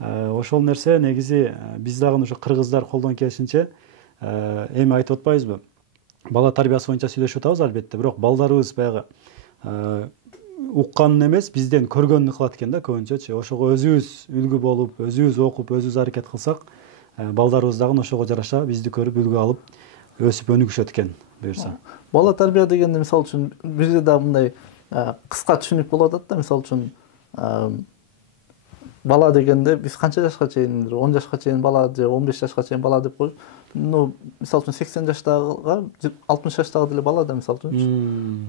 Ошол нерсе негизи биз дагы ошо кыргыздар колдон келишинче эми айтып атпайбызбы? Бала тарбиясы боюнча сүйлөшүп атабыз албетте, бирок балдарыбыз баягы укканын эмес, бизден көргөнүн кылат экен да көбүнчөчү. Ошого өзүбүз үлгү болуп, өзүбүз окуп, өзүбүз аракет кылсак, балдарыбыз дагы ошого жараша бизди көрүп үлгү алып өсүп өнүгүшөт экен буюрса. Бала тарбия дегенде мисалы үчүн бизде да мындай кыска түшүнүк болуп атат да, мисалы үчүн бала дегенде биз канча жашка чейин, 10 жашка чейин бала же 15 жашка чейин бала деп коюп, мисалы үчүн 80 жаштагыга 60 жаштагы деле бала да мисалы үчүн.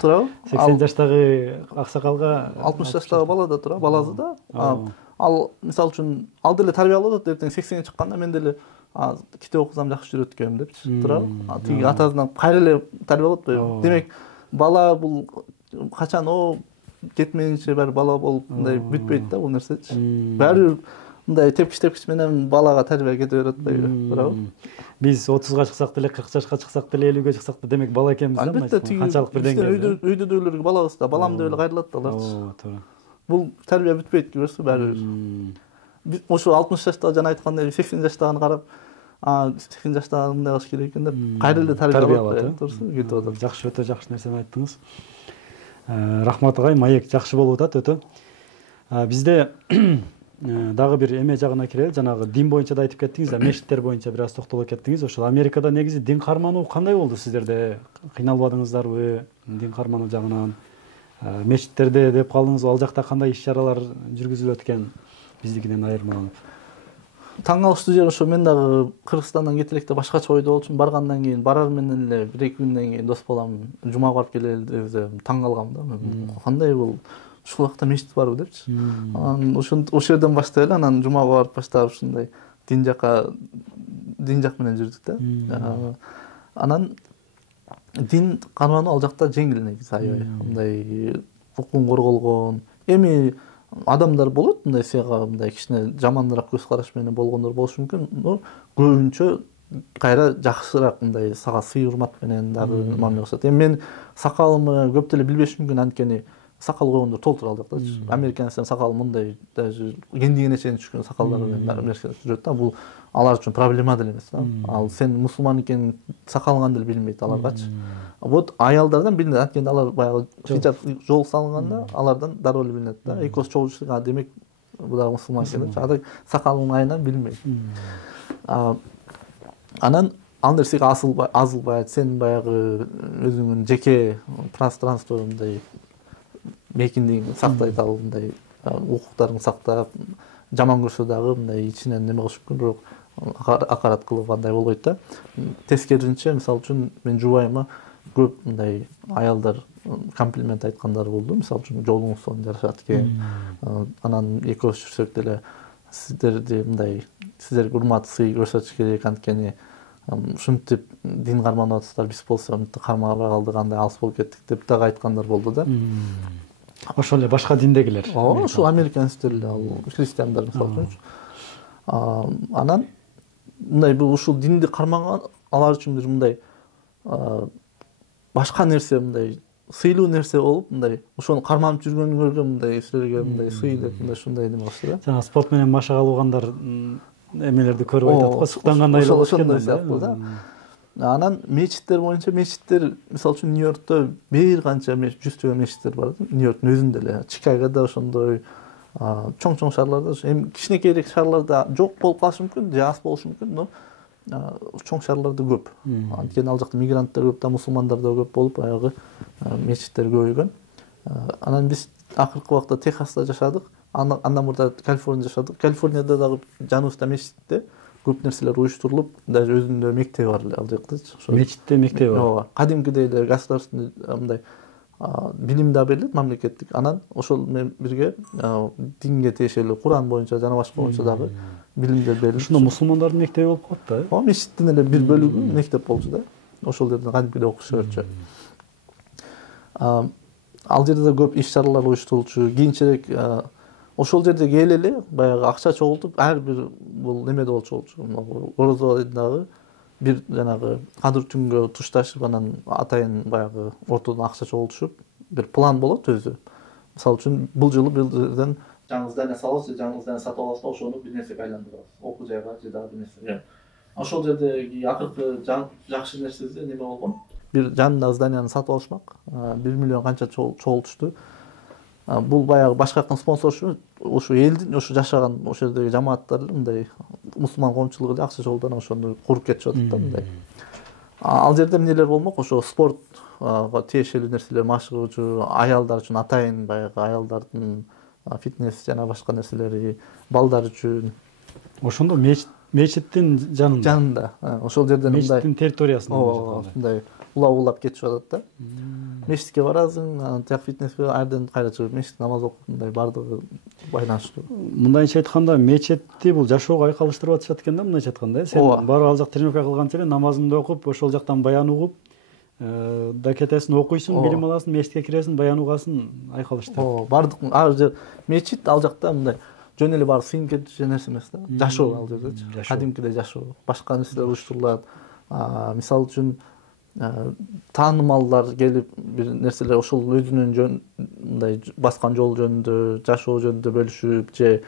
Турабы? 80 жаштагы аксакалга 60 жаштагы бала да тура, баласы да. Ал мисалы үчүн ал деле тарбиялап атат, эртең 80ге чыкканда мен деле китеп окусам жакшы жүрөт экенмин депчи, турабы? Тиги атасынан кайра эле тарбиялап атпайбы? Демек, бала бул качан кетмейинче баары бала болуп мындай бүтпөйт да бул нерсечи. Баары мындай тепкич менен балага тарбия кете берип атпайбы, туурабы? Биз 30га чыксак деле, 40 жашка чыксак деле, 50ге чыксак да демек бала экенбиз да. Албетте, канчалык бир деңгээлде. Үйдөдөгүлөргө балабыз да, балам деп эле кайрылат да аларчы. Туура. Бул тарбия бүтпөйт көрсө баары. Биз ошо 60 жаштагы жана айткандай 80 жаштагыны карап, 80 жаштагы мындай кылыш керек экен деп кайра эле тарбиялап турсу кетип атат. Жакшы, өтө жакшы нерсени айттыңыз. Рахмат агай, маек жакшы болуп атат өтө. Бизде дагы бир эме жагына кирели, жанагы дин боюнча да айтып кеттиңиз да, мешиттер боюнча бир аз токтолуп кеттиңиз. Ошол Америкада негизи дин кармануу кандай болду сиздерде? Кыйналбадыңыздарбы дин кармануу жагынан? Мешиттерде деп калдыңызбы? Ал жакта кандай иш-чаралар жүргүзүлөт экен биздикинен айырмаланып? Таң калыштуу жери ошо, мен дагы Кыргызстандан кете электе башкача ойдо болчумун. Баргандан кийин, барар менен эле 1-2 күндөн кийин дос балам жумага барып келели деп таң калгам да. Кандай бул? Ушул жакта мешит барбы депчи. Анан ошол жерден баштай эле анан жумага барып баштап ушундай дин жак менен жүрдүк да. Анан дин кармануу ал жакта жеңил негизи, аябай. Мындай укуң корголгон. Эми адамдар болот мындай сага мындай кичине жаманыраак көз караш менен болгондор болушу мүмкүн, но көбүнчө кайра жакшыраак мындай сага сый урмат менен дагы мамиле кылышат. Эми мен сакалымы көп деле билбешим мүмкүн, анткени сакал койгондор толтура ал жакта. Американецтен сакал мындай даже кендигине чейин түшкөн сакалдар менен жүрөт да. Бул алар үчүн проблема деле эмес да. Ал сен мусулман экенин сакалыңан деле билинбейт аларгачы. Вот аялдардан билинет, анткени алар баягы хиджаб жол салганда алардан дароо эле билинет да. Экөөс чогуу жүрсөң, демек бул да мусулман экен депчи. Ада сакалынын айынан билинбейт. Анан ал нерсеге азылбай, сен баягы өзүңүн жеке пространство мындай мейкиндигиңди сактайт, ал мындай укуктарыңды сактап, жаман көрсө дагы мындай ичинен неме кылыш мүмкүн, бирок акарат кылып андай болбойт да. Тескерисинче, мисалы үчүн мен жубайыма көп мындай аялдар комплимент айткандар болду. Мисалы үчүн жолуңуз сонун жашат экен. Анан экөөбүз жүрсөк деле сиздерди мындай сиздерге урмат сый көрсөтүш керек, анткени ушинтип дин карманып атасыздар, биз болсо мынтип кармабай калдык, андай алыс болуп кеттик деп дагы айткандар болду да. Ошол эле башка диндегилер. Ошол американецтер эле, ал христиандар мисалы үчүн. Анан мындай бул ушул динди кармаган алар үчүн бир мындай башка нерсе, мындай сыйлуу нерсе болуп, мындай ошону карманып жүргөнүн көргөн, мындай силерге мындай сый деп мындай ушундай неме кылышты да. Жана спорт менен машык алгандар эмелерди көрүп айтат го, суктангандай болуп ошондой сыяктуу да. Анан мечиттер боюнча, мечиттер мисалы үчүн Нью-Йоркто бир канча жүздөгөн мечиттер бар. Нью-Йорктун өзүндө эле, Чикагода ошондой чоң шаарларда, эми кичинекейирээк шаарларда жок болуп калышы мүмкүн, же аз болушу мүмкүн, но чоң шаарларда көп. Анткени ал жакта мигранттар көп да, мусулмандар да көп болуп, баягы мечиттер көбөйгөн. Анан биз акыркы убакта Техаста жашадык, андан мурда Калифорнияда жашадык. Калифорнияда дагы жаныбызда мечитте көп нерселер уюштурулуп, даже өзүнүн мектеби бар эле ал жактачы. Мечитте мектеби бар. Ооба, кадимкидей эле государственный мындай билим да берилет, мамлекеттик. Анан ошол менен бирге динге тиешелүү Куран боюнча жана башка боюнча дагы билимдер берилет. Ушундо мусулмандардын мектеби болуп калат да. Ооба, мечиттин эле бир бөлүгү мектеп болчу да. Ошол жерде кадимкидей окуш көрчү. Ал жерде көп иш-чаралар уюштурулчу. Кийинчерээк ошол жердеги эл эле баягы акча чогултуп, ар бир бул немеде болчу. Орозо айындагы бир жанагы кадыр түнгө тушташып, анан атайын баягы ортодон акча чогултушуп, бир план болот өзү. Мисалы үчүн бул жылы бир жерден жаңы здание салабыз, жаңы здание сатып алабыз да, ошону бир нерсеге айландырабыз. Окуу жайга же дагы бир нерсеге. Ошол жердеги акыркы жакшы нерсеси неме болгон? Бир жанында зданияны сатып алышмак. 1 миллион канча чогултушту. Бул баягы башка жактан спонсорчу, ошо элдин, ошо жашаган ошол жердеги жамааттар мындай мусулман коомчулугу эле акча чогултуп ошону куруп кетишип атат да мындай. Ал жерде эмнелер болмок? Ошо спортко тиешелүү нерселер, машыгуучу аялдар үчүн атайын баягы аялдардын фитнес жана башка нерселери, балдар үчүн. Ошондо мечиттин жанында. Ошол жерден мындай мечиттин территориясында мындай улап кетишип атат да. Мечитке барасың, анан тияк фитнеске айрдан кайра чыгып мечитте намаз окуп, мындай бардыгы байланыштуу. Мындайча айтканда, мечитти бул жашоого айкалыштырып атышат экен да, мындайча айтканда. Сен барып ал жакта тренировка кылганча эле намазыңды окуп, ошол жактан баян угуп, да кетесиң, окуйсуң, билим аласың, мечитке киресиң, баян угасың, айкалыштырып. Бардык ар жер мечит ал жакта мындай жөн эле барып сыйынып кетчү нерсе эмес да. Жашоо ал жерде. Кадимкидей жашоо. Башка нерселер уюштурулат. Мисалы үчүн таанымалдар келип бир нерселер ошол өзүнүн мындай баскан жол жөнүндө, жашоо жөнүндө бөлүшүп, же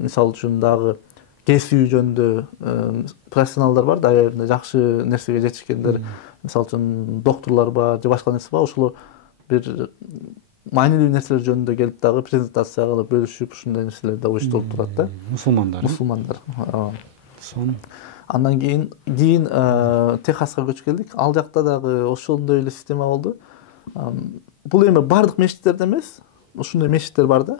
мисалы үчүн дагы кесүү жөнүндө профессионалдар бар да, аябай жакшы нерсеге жетишкендер. Мисалы үчүн доктурлар бар, же башка нерсе бар, ошолор бир маанилүү нерселер жөнүндө келип дагы презентация кылып бөлүшүп, ушундай нерселер да уюштуруп турат да. Мусулмандар. Андан кийин Техаска көчүп келдик. Ал жакта дагы ошондой эле система болду. Бул эми бардык мечиттерде эмес, ушундай мечиттер бар да.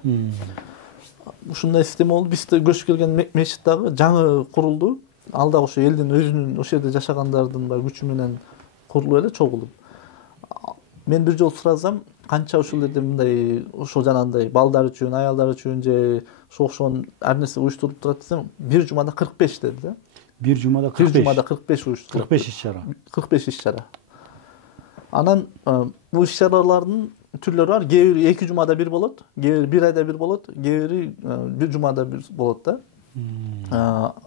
Ушундай система болду. Бизде көчүп келген мечит дагы жаңы курулду. Ал дагы ошо элдин өзүнүн ошол жерде жашагандардын күчү менен курулуп эле чогулуп. Мен бир жолу суразам, канча ушул жерде мындай ошол жанагындай балдар үчүн, аялдар үчүн же ошол ар нерсе уюштуруп турат десем, бир жумада 45 деди да. Бир жумада 45. Бир жумада 45 уюштурулат. 45 иш-чара. 45 иш-чара. Анан бул иш-чаралардын түрлөрү бар. Кээ бири 2 жумада бир болот, кээ бири 1 айда бир болот, кээ бири 1 жумада бир болот да.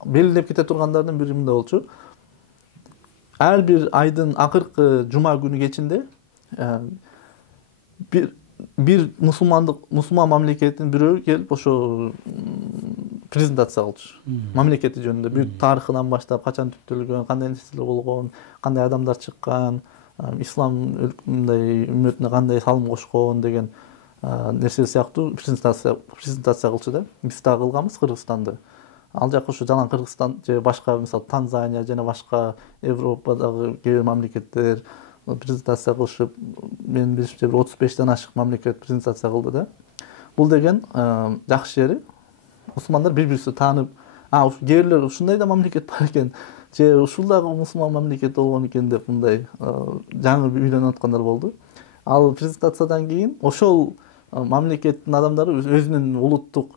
Белгилеп кете тургандардын бири мындай болчу. Ар бир айдын акыркы жума күнү кечинде бир мусулман мамлекетинин бирөө келип ошо презентация кылчу. Мамлекети жөнүндө бүт тарыхынан баштап, качан түптөлгөн, кандай нерселер болгон, кандай адамдар чыккан, ислам мындай үммөтүнө кандай салым кошкон деген нерсе сыяктуу презентация кылчу да. Биз дагы кылганбыз Кыргызстанды. Ал жака ошо жалаң Кыргызстан же башка мисалы Танзания жана башка Европадагы кээ бир мамлекеттер презентация кылышып, менин билишимче 35ден ашык мамлекет презентация кылды да. Бул деген жакшы жери мусулмандар бири-бирин таанып, кээ бирлер ушундай да мамлекет бар экен, же ушул дагы мусулман мамлекет болгон экен деп мындай жаңы үйлөнүп аткандар болду. Ал презентациядан кийин ошол мамлекеттин адамдары өзүнүн улуттук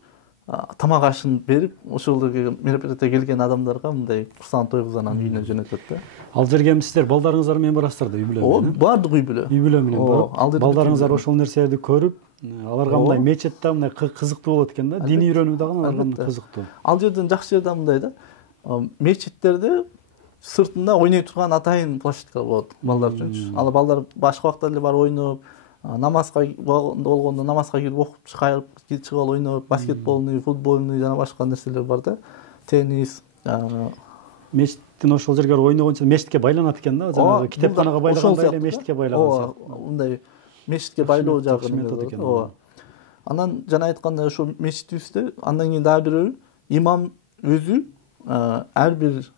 тамак ашын берип, ошол мероприятия келген адамдарга мындай курсант тойгузуп анан үйүнө жөнөтөт да. Ал жерге сиздер балдарыңыздар менен барасыздар да, үй бүлө менен? Бардык үй бүлө. Үй бүлө менен барып, балдарыңыздар ошол нерселерди көрүп, аларга мындай мечетте мындай кызыктуу болот экен да, диний үйрөнүү дагы аларга кызыктуу. Ал жерден жакшы жерде мындай да, мечиттерде сыртында ойной турган атайын площадка болот балдар үчүнчү. Ал балдар башка убакта эле барып ойноп, намазга болгондо намазга кирип окуп чыгып ойноп, баскетболный, футболный жана башка нерселер бар да. Теннис. Мечиттин ошол жерге ойногончо мечитке байланат экен да, жанагы китепканага байлагандай эле мечитке байлаган. Мындай мечитке байлоо жагы метод экен. Анан жана айткандай ошо мечитибизде андан кийин дагы бирөө имам өзү ар бир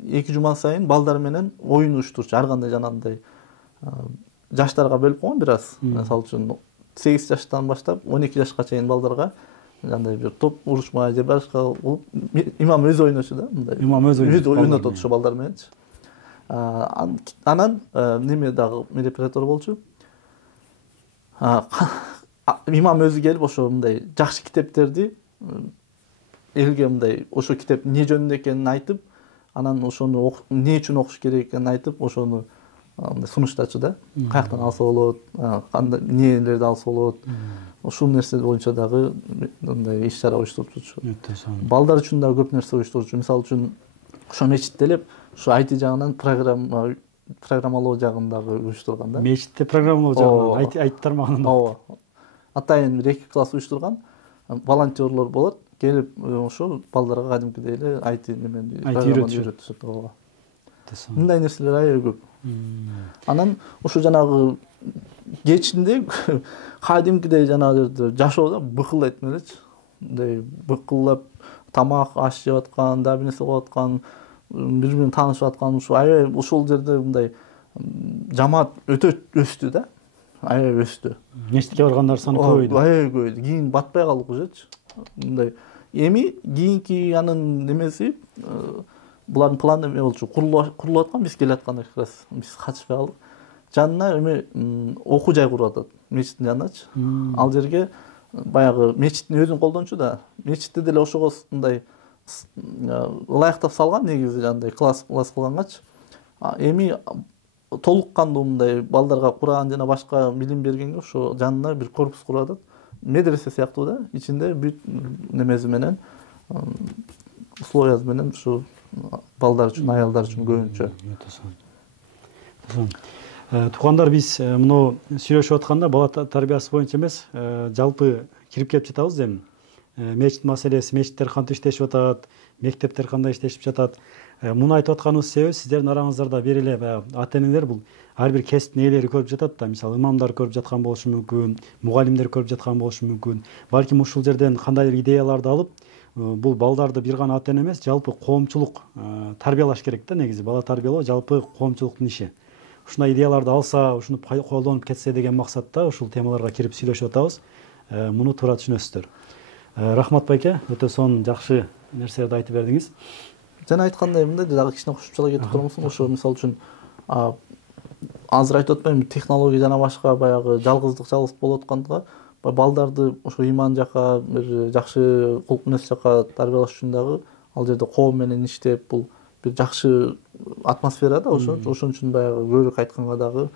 2 жума сайын балдар менен оюн уюштурчу. Ар кандай жанагындай жаштарга бөлүп койгон бир аз. Мисалы үчүн 8 жаштан баштап 12 жашка чейин балдарга жандай бир топ урушма же башка имам өзү ойночу да, мындай. Имам өзү ойнотот ошо балдар мененчи. Анан неме дагы мероприятия болчу. Имам өзү келип ошо мындай жакшы китептерди элге мындай ошо китеп эмне жөнүндө экенин айтып, анан ошону эмне үчүн окуш керек экенин айтып, ошону сунуштачу да. Каяктан алса болот, кандай эмнелерди алса болот. Ушул нерсе боюнча дагы мындай иш-чара уюштурчу. Балдар үчүн дагы көп нерсе уюштурчу. Мисалы үчүн ошо мечитте эле ошо IT жагынан программалоо жагын дагы уюштурган да. Мечитте программалоо жагынан IT тармагынан. Ооба. Атайын бир 2 класс уюштурган волонтерлор болот. Келип ошо балдарга кадимкидей эле IT немени үйрөтүшөт. Ооба. Мындай нерселер аябай көп. Анан ошо жанагы кечинде кадимкидей жанагы жашоодо быкылдайт элечи. Мындай быкылдап тамак аш жеп аткан, да бир нерсе кылып аткан, бири менен таанышып аткан, ушу аябай ошол жерде мындай жамаат өтө өстү да. Аябай өстү. Мечитке баргандар саны көбөйдү. Аябай көбөйдү. Кийин батпай калдык ужечи. Мындай эми кийинки анын немеси булардын планы эме болчу, курулуп аткан, биз келе атканда как раз биз катышпай калдык. Жанына эме окуу жай куруп атат, мечиттин жанындачы. Ал жерге баягы мечиттин өзүн колдончу да, мечитти деле ошого мындай ылайыктап салган негизи жандай класс кылгангачы. Эми толук кандуу мындай балдарга Куран жана башка билим бергенге ошо жанына бир корпус куруп атат. Медресе сыяктуу да, ичинде бүт немеси менен условиясы менен ушу балдар үчүн, аялдар үчүн көбүнчө. Туугандар, биз муну сүйлөшүп атканда бала тарбиясы боюнча эмес, жалпы кирип келип жатабыз эми. Мечит маселеси, мечиттер кантип иштешип атат, мектептер кандай иштешип жатат. Муну айтып атканыбыз себеби сиздердин араңыздарда бир эле баягы ата-энелер бул ар бир кесиптин ээлери көрүп жатат да. Мисалы имамдар көрүп жаткан болушу мүмкүн, мугалимдер көрүп жаткан болушу мүмкүн. Балким ушул жерден кандайдыр идеяларды алып, бул балдарды бир гана ата-эне эмес, жалпы коомчулук тарбиялаш керек да, негизи. Бала тарбиялоо жалпы коомчулуктун иши. Ушундай идеяларды алса, ушуну колдонуп кетсе деген максатта ушул темаларга кирип сүйлөшүп атабыз. Муну туура түшүнөсүздөр. Рахмат байке, өтө сонун жакшы нерселерди айтып бердиңиз. Жана айткандай мындай дагы кичине кошумчалап кетип турмусун, ошо мисалы үчүн азыр айтып атпаймынбы, технология жана башка баягы жалгыздык болуп аткандыгы балдарды ошо иман жака, бир жакшы кулк мүнөз жака тарбиялаш үчүн дагы ал жерде коом менен иштеп, бул бир жакшы атмосфера да, ошон үчүн баягы көбүрөөк айтканга дагы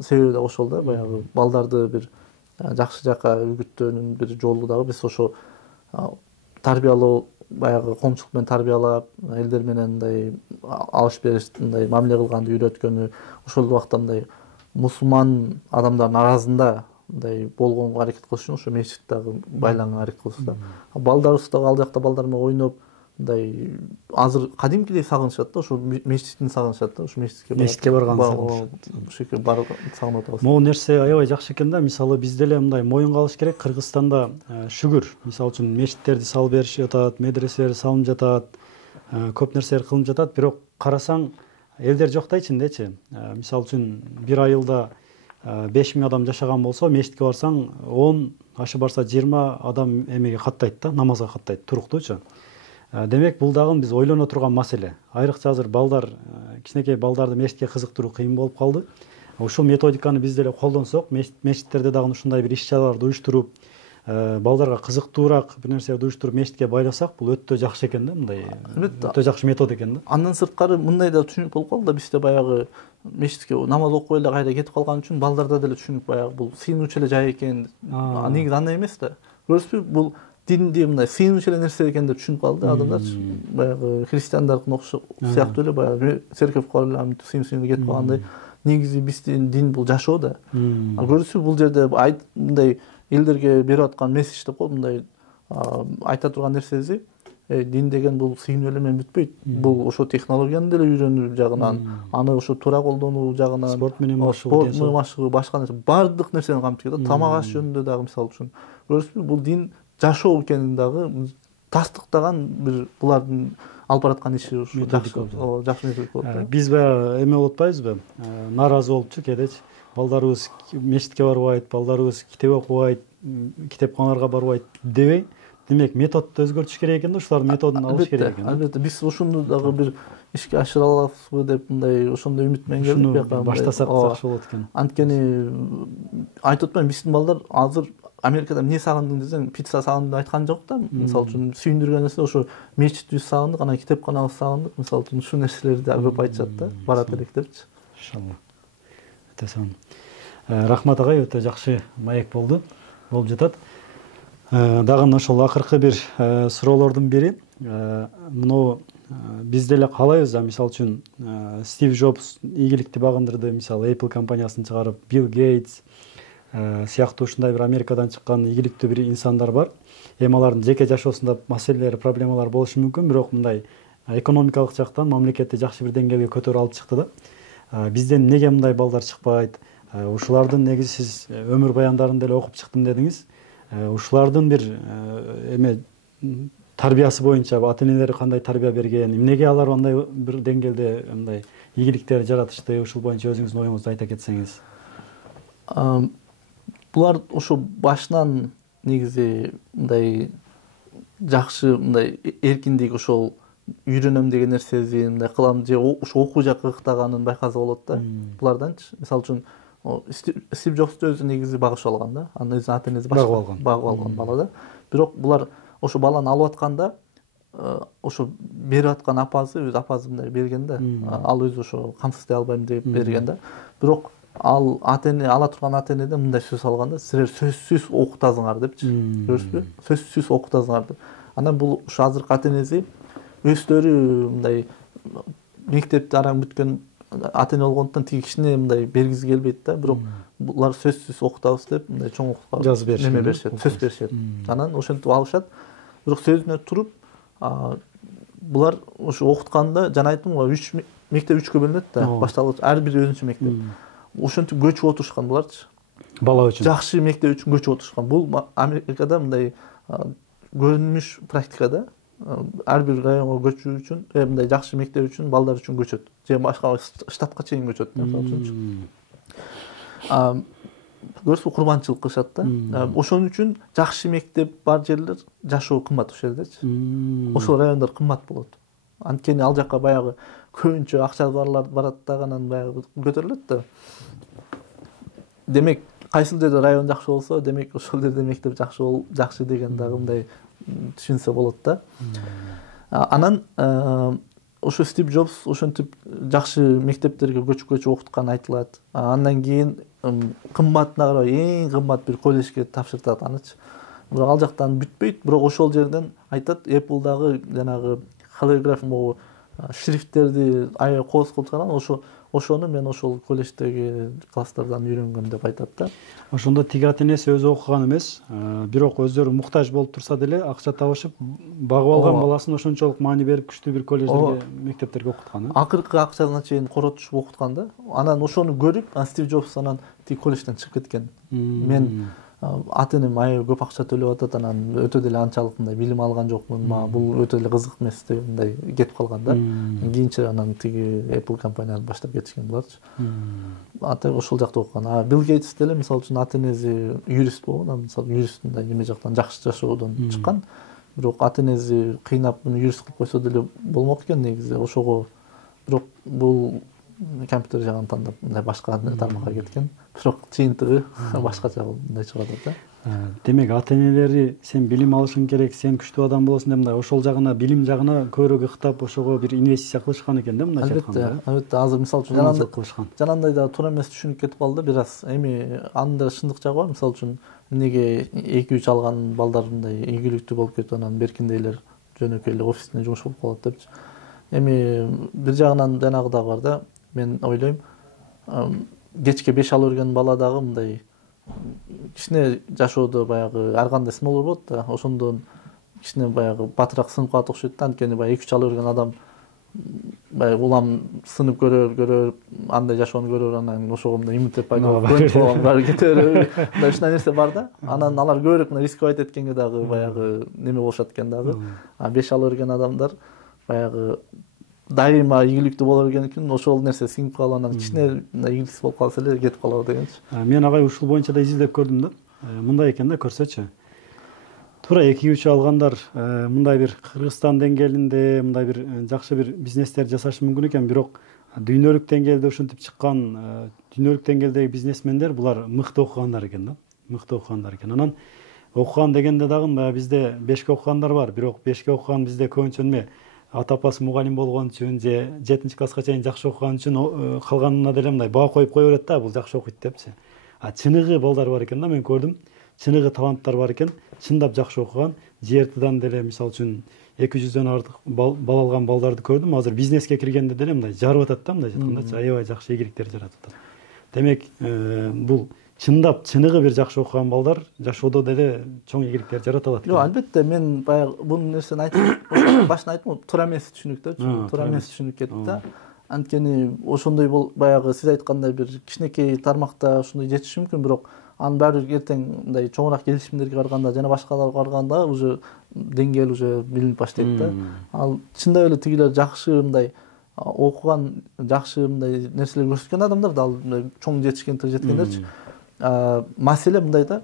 себеби да ошол да, баягы балдарды бир жакшы жака үгүттөөнүн бир жолу дагы биз ошо тарбиялоо, баягы коомчулук менен тарбиялап, элдер менен мындай алыш бериш, мындай мамиле кылганды үйрөткөнү, ошол убакта мындай мусулман адамдардын арасында мындай болгонго аракет кылыш үчүн ошо мечит дагы байланганга аракет кылышты да. Балдарыбыз дагы ал жакта балдар менен ойноп, мындай азыр кадимкидей сагынышат да, ошо мечитин сагынышат да, ошо мечитке барганды сагынышат. Ошо жерге барып сагынып атабыз. Могу нерсе аябай жакшы экен да. Мисалы бизде эле мындай моюнга алыш керек. Кыргызстанда шүгүр, мисалы үчүн мечиттерди салып беришип жатат, медреселер салынып жатат, көп нерселер кылынып жатат, бирок карасаң элдер жок да ичиндечи. Мисалы үчүн бир айылда 5000 адам жашаган болсо, мечитке барсаң 10, ашы барса 20 адам эмеге каттайт да, намазга каттайт, туруктуучу. Демек бул дагы биз ойлоно турган маселе. Айрыкча азыр балдар, кичинекей балдарды мешитке кызыктыруу кыйын болуп калды. Ушул методиканы биз деле колдонсок, мешиттерде дагы ушундай бир иш-чараларды уюштуруп, балдарга кызыктуураак бир нерселерди уюштуруп мешитке байласак, бул өтө жакшы экен да, мындай. Өтө жакшы метод экен да. Андан сырткары мындай да түшүнүк болуп калды да, бизде баягы мешитке намаз окуп эле кайра кетип калган үчүн балдарда деле түшүнүк баягы бул сыйынуучу эле жай экен. Негизи андай эмес да. Көрүпсүзбү, бул динди мындай сыйынуучу эле нерсе экен деп түшүнүп калды адамдарчы. Баягы христиандардын сыяктуу эле баягы церковь кылып сыйын кетип калгандай. Негизи биздин дин бул жашоо да. Көрүпсүзбү, бул жерде мындай элдерге берип аткан месседж деп коет, мындай айта турган нерсеси, дин деген бул сыйынуу эле менен бүтпөйт. Бул ошо технологияны деле үйрөнүү жагынан, аны ошо туура колдонуу жагынан, спорт менен машыгуу, башка нерсе, бардык нерсени камтыйт да. Тамак аш жөнүндө дагы мисалы үчүн. Көрүпсүзбү, бул дин жашоо экенин дагы тастыктаган бир булардын алып бараткан иши ушу жакшы методика болуп да. Биз баягы эме болуп атпайбызбы? Нааразы болупчу кээдечи. Балдарыбыз мешитке барбайт, балдарыбыз китеп окубайт, китепканаларга барбайт дебей, демек методду өзгөртүш керек экен да, ушулардын методун алыш керек экен. Албетте, биз ушуну дагы бир ишке ашыра алабызбы деп мындай ошондой үмүт менен келдик. Ушуну баштасак жакшы болот экен. Анткени айтып атпаймынбы, биздин балдар азыр Америкада эмне сагындың десең, пицца сагындым айткан жок да. Мисалы үчүн сүйүндүргөн нерсе ошо мечитибизди сагындык, анан китепканабызды сагындык. Мисалы үчүн ушул нерселерди көп айтышат да, барат элек депчи. Иншалла. Өтө сонун. Рахмат агай, өтө жакшы маек болуп жатат. Дагы ошол акыркы бир суроолордун бири, муну биз деле каалайбыз, мисалы үчүн Стив Джобс ийгиликти багындырды, мисалы Apple компаниясын чыгарып, Билл Гейтс сыяктуу ушундай бир Америкадан чыккан ийгиликтүү бир инсандар бар. Эми алардын жеке жашоосунда маселелер, проблемалар болушу мүмкүн, бирок мындай экономикалык жактан мамлекетти жакшы бир деңгээлге көтөрүп алып чыкты да. Бизден неге мындай балдар чыкпайт? Ушулардын негизи сиз өмүр баяндарын деле окуп чыктым дедиңиз. Ушулардын бир эме тарбиясы боюнча ата-энелери кандай тарбия берген, эмнеге алар андай бир деңгээлде мындай ийгиликтер жаратышты, ушул боюнча өзүңүздүн оюңузду айта кетсеңиз. Булар ошо башынан негизи мындай жакшы мындай эркиндик, ошол үйрөнөм деген нерсеси мындай кылам же ошо окуу жакка ыктаганын байкаса болот да. Буларданчы мисалы үчүн Стив Джобсту өзү негизи багышып алган да. Анын өзү ата-энеси багып алган бала да. Бирок булар ошо баланы алып атканда ошо берип аткан апасы, өз апасы мындай берген да. Ал өзү ошо камсыздай албайм деп берген да. Бирок ал ата-эне ала турган ата-энеден мындай сөз алган да, силер сөзсүз окутасыңар депчи. Көрүпсүзбү? Сөзсүз окутасыңар деп. Анан бул ушу азыркы ата-энеси өздөрү мындай мектепти араң бүткөн ата-эне болгондуктан тиги кичине мындай бергиси келбейт да, бирок булар сөзсүз окутабыз деп мындай чоң окутка жазып беришет, сөз беришет. Анан ошентип алышат. Бирок сөзүнө туруп, булар ошо окутканда жана айттым го, мектеп 3кө бөлүнөт да, башталгыч ар бир өзүнчө мектеп. Ошентип көчүп отурушкан буларчы. Бала үчүн. Жакшы мектеп үчүн көчүп отурушкан. Бул Америкада мындай көрүнүш практика да. Ар бир районго көчүү үчүн, мындай жакшы мектеп үчүн балдар үчүн көчөт. Же башка штатка чейин көчөт, мисалы үчүн. Көрсө курманчылык кылышат да. Ошон үчүн жакшы мектеп бар жерлер жашоо кымбат ошол жердечи. Ошол райондар кымбат болот. Анткени ал жакка баягы көбүнчө акча барлар барат да, анан баягы көтөрүлөт да. Демек, кайсыл жерде район жакшы болсо, демек ошол жерде мектеп жакшы деген дагы мындай түшүнсө болот да. Анан ошо Стив Джобс ошентип жакшы мектептерге көчүп окутканы айтылат. Андан кийин кымбатына карабай эң кымбат бир колледжге тапшыртат анычы. Бирок ал жактан бүтпөйт, бирок ошол жерден айтат, Apple'дагы жанагы холограф шрифттерди аябай кооз кылып чыгарган, ошону мен ошол колледждеги класстардан үйрөнгөм деп айтат да. Ошондо тиги ата-энеси өзү окуган эмес, бирок өздөрү муктаж болуп турса деле акча табышып, багып алган баласын ошончолук маани берип күчтүү бир колледждерге, мектептерге окуткан. Акыркы акчасына чейин коротушуп окуткан да. Анан ошону көрүп, Стив Джобс анан тиги колледжден чыгып кеткен. Мен ата-энем аябай көп акча төлөп атат, анан өтө деле анчалык мындай билим алган жокмун, бул өтө эле кызык эмес деп мындай кетип калган да. Кийинче анан тиги Apple компанияны баштап кетишкен буларчы. Ата ошол жакта окуган. Билл Гейтс деле мисалы үчүн ата-энеси юрист болгон, мисалы юрист мындай неме жактан жакшы жашоодон чыккан. бирок ата энеси кыйнап муну юрист кылып койсо деле болмок экен негизи. Ошого бирок бул компьютер жагын тандап мындай башка тармакка кеткен. Бирок жыйынтыгы башкача мындай чыгат да. Демек ата энелери сен билим алышың керек, сен күчтүү адам болосуң деп мындай ошол жагына, билим жагына көбүрөөк ыктап, ошого бир инвестиция кылышкан экен да мындайча айтканда. Албетте, азыр мисалы үчүн жанагындай да туура эмес түшүнүп кетип калды бир аз. Эми анда чындык жагы бар. Мисалы үчүн эмнеге 2-3 алган балдар мындай ийгиликтүү болуп кетип анан беркиндейлер жөнөкөй эле офисте жумуш болуп калат депчи. Эми бир жагынан жанагы да бар да. Мен ойлойм, кечке 5 ала берген бала дагы мындай кичине жашоодо баягы ар кандай сыноолор болот да. Ошондон кичине баягы батыраак сынып калат окшойт да. Анткени баягы 2-3 ала берген адам баягы улам сынып көрөр, андай жашоону көрөр, анан ошого мындай иммунитет пайда болуп, баары кете берет. Мындай ушундай нерсе бар да. Анан алар көбүрөөк мына рисковать эткенге дагы баягы неме болушат экен дагы. 5 ала берген адамдар баягы дайыма ийгиликтүү боло берген үчүн ошол нерсе сиңип калып анан кичине ийгиликсиз болуп калса эле кетип калат дегенчи. Мен агай ушул боюнча да изилдеп көрдүм да. Мындай экен да, көрсөчү. Туура 2-3 алгандар мындай бир Кыргызстан деңгээлинде мындай бир жакшы бир бизнестер жасашы мүмкүн экен, бирок дүйнөлүк деңгээлде ушинтип чыккан дүйнөлүк деңгээлдеги бизнесмендер булар мыкты окугандар экен да. Мыкты окугандар экен. Анан окуган дегенде дагы баягы бизде 5ке окугандар бар, бирок 5ке окуган бизде көбүнчө эме ата апасы мугалим болгон үчүн же 7-класска чейин жакшы окуган үчүн калганына деле мындай баа коюп кое берет да, бул жакшы окуйт депчи. Чыныгы балдар бар экен да, мен көрдүм. Чыныгы таланттар бар экен, чындап жакшы окуган, ЖРТдан деле мисалы үчүн 200дөн артык бал алган балдарды көрдүм. Азыр бизнеске киргенде деле мындай жарып атат да, мындай айтканда, аябай жакшы ийгиликтер жаратып атат. Демек, бул чындап чыныгы бир жакшы окуган балдар жашоодо деле чоң ийгиликтер жарата алат. Жок, албетте, мен баягы бул нерсени айтып, башында айттым, туура эмес түшүнүктө, туура эмес түшүнүп кетти да. Анткени ошондой баягы сиз айткандай бир кичинекей тармакта ошондой жетиши мүмкүн, бирок анын баары эртең мындай чоңураак келишимдерге барганда жана башкаларга барганда уже деңгээл уже билинип баштайт да. Ал чындап эле тигилер жакшы мындай окуган, жакшы мындай нерселер көрсөткөн адамдар да, ал чоң жетишкендерчи. Маселе мындай да,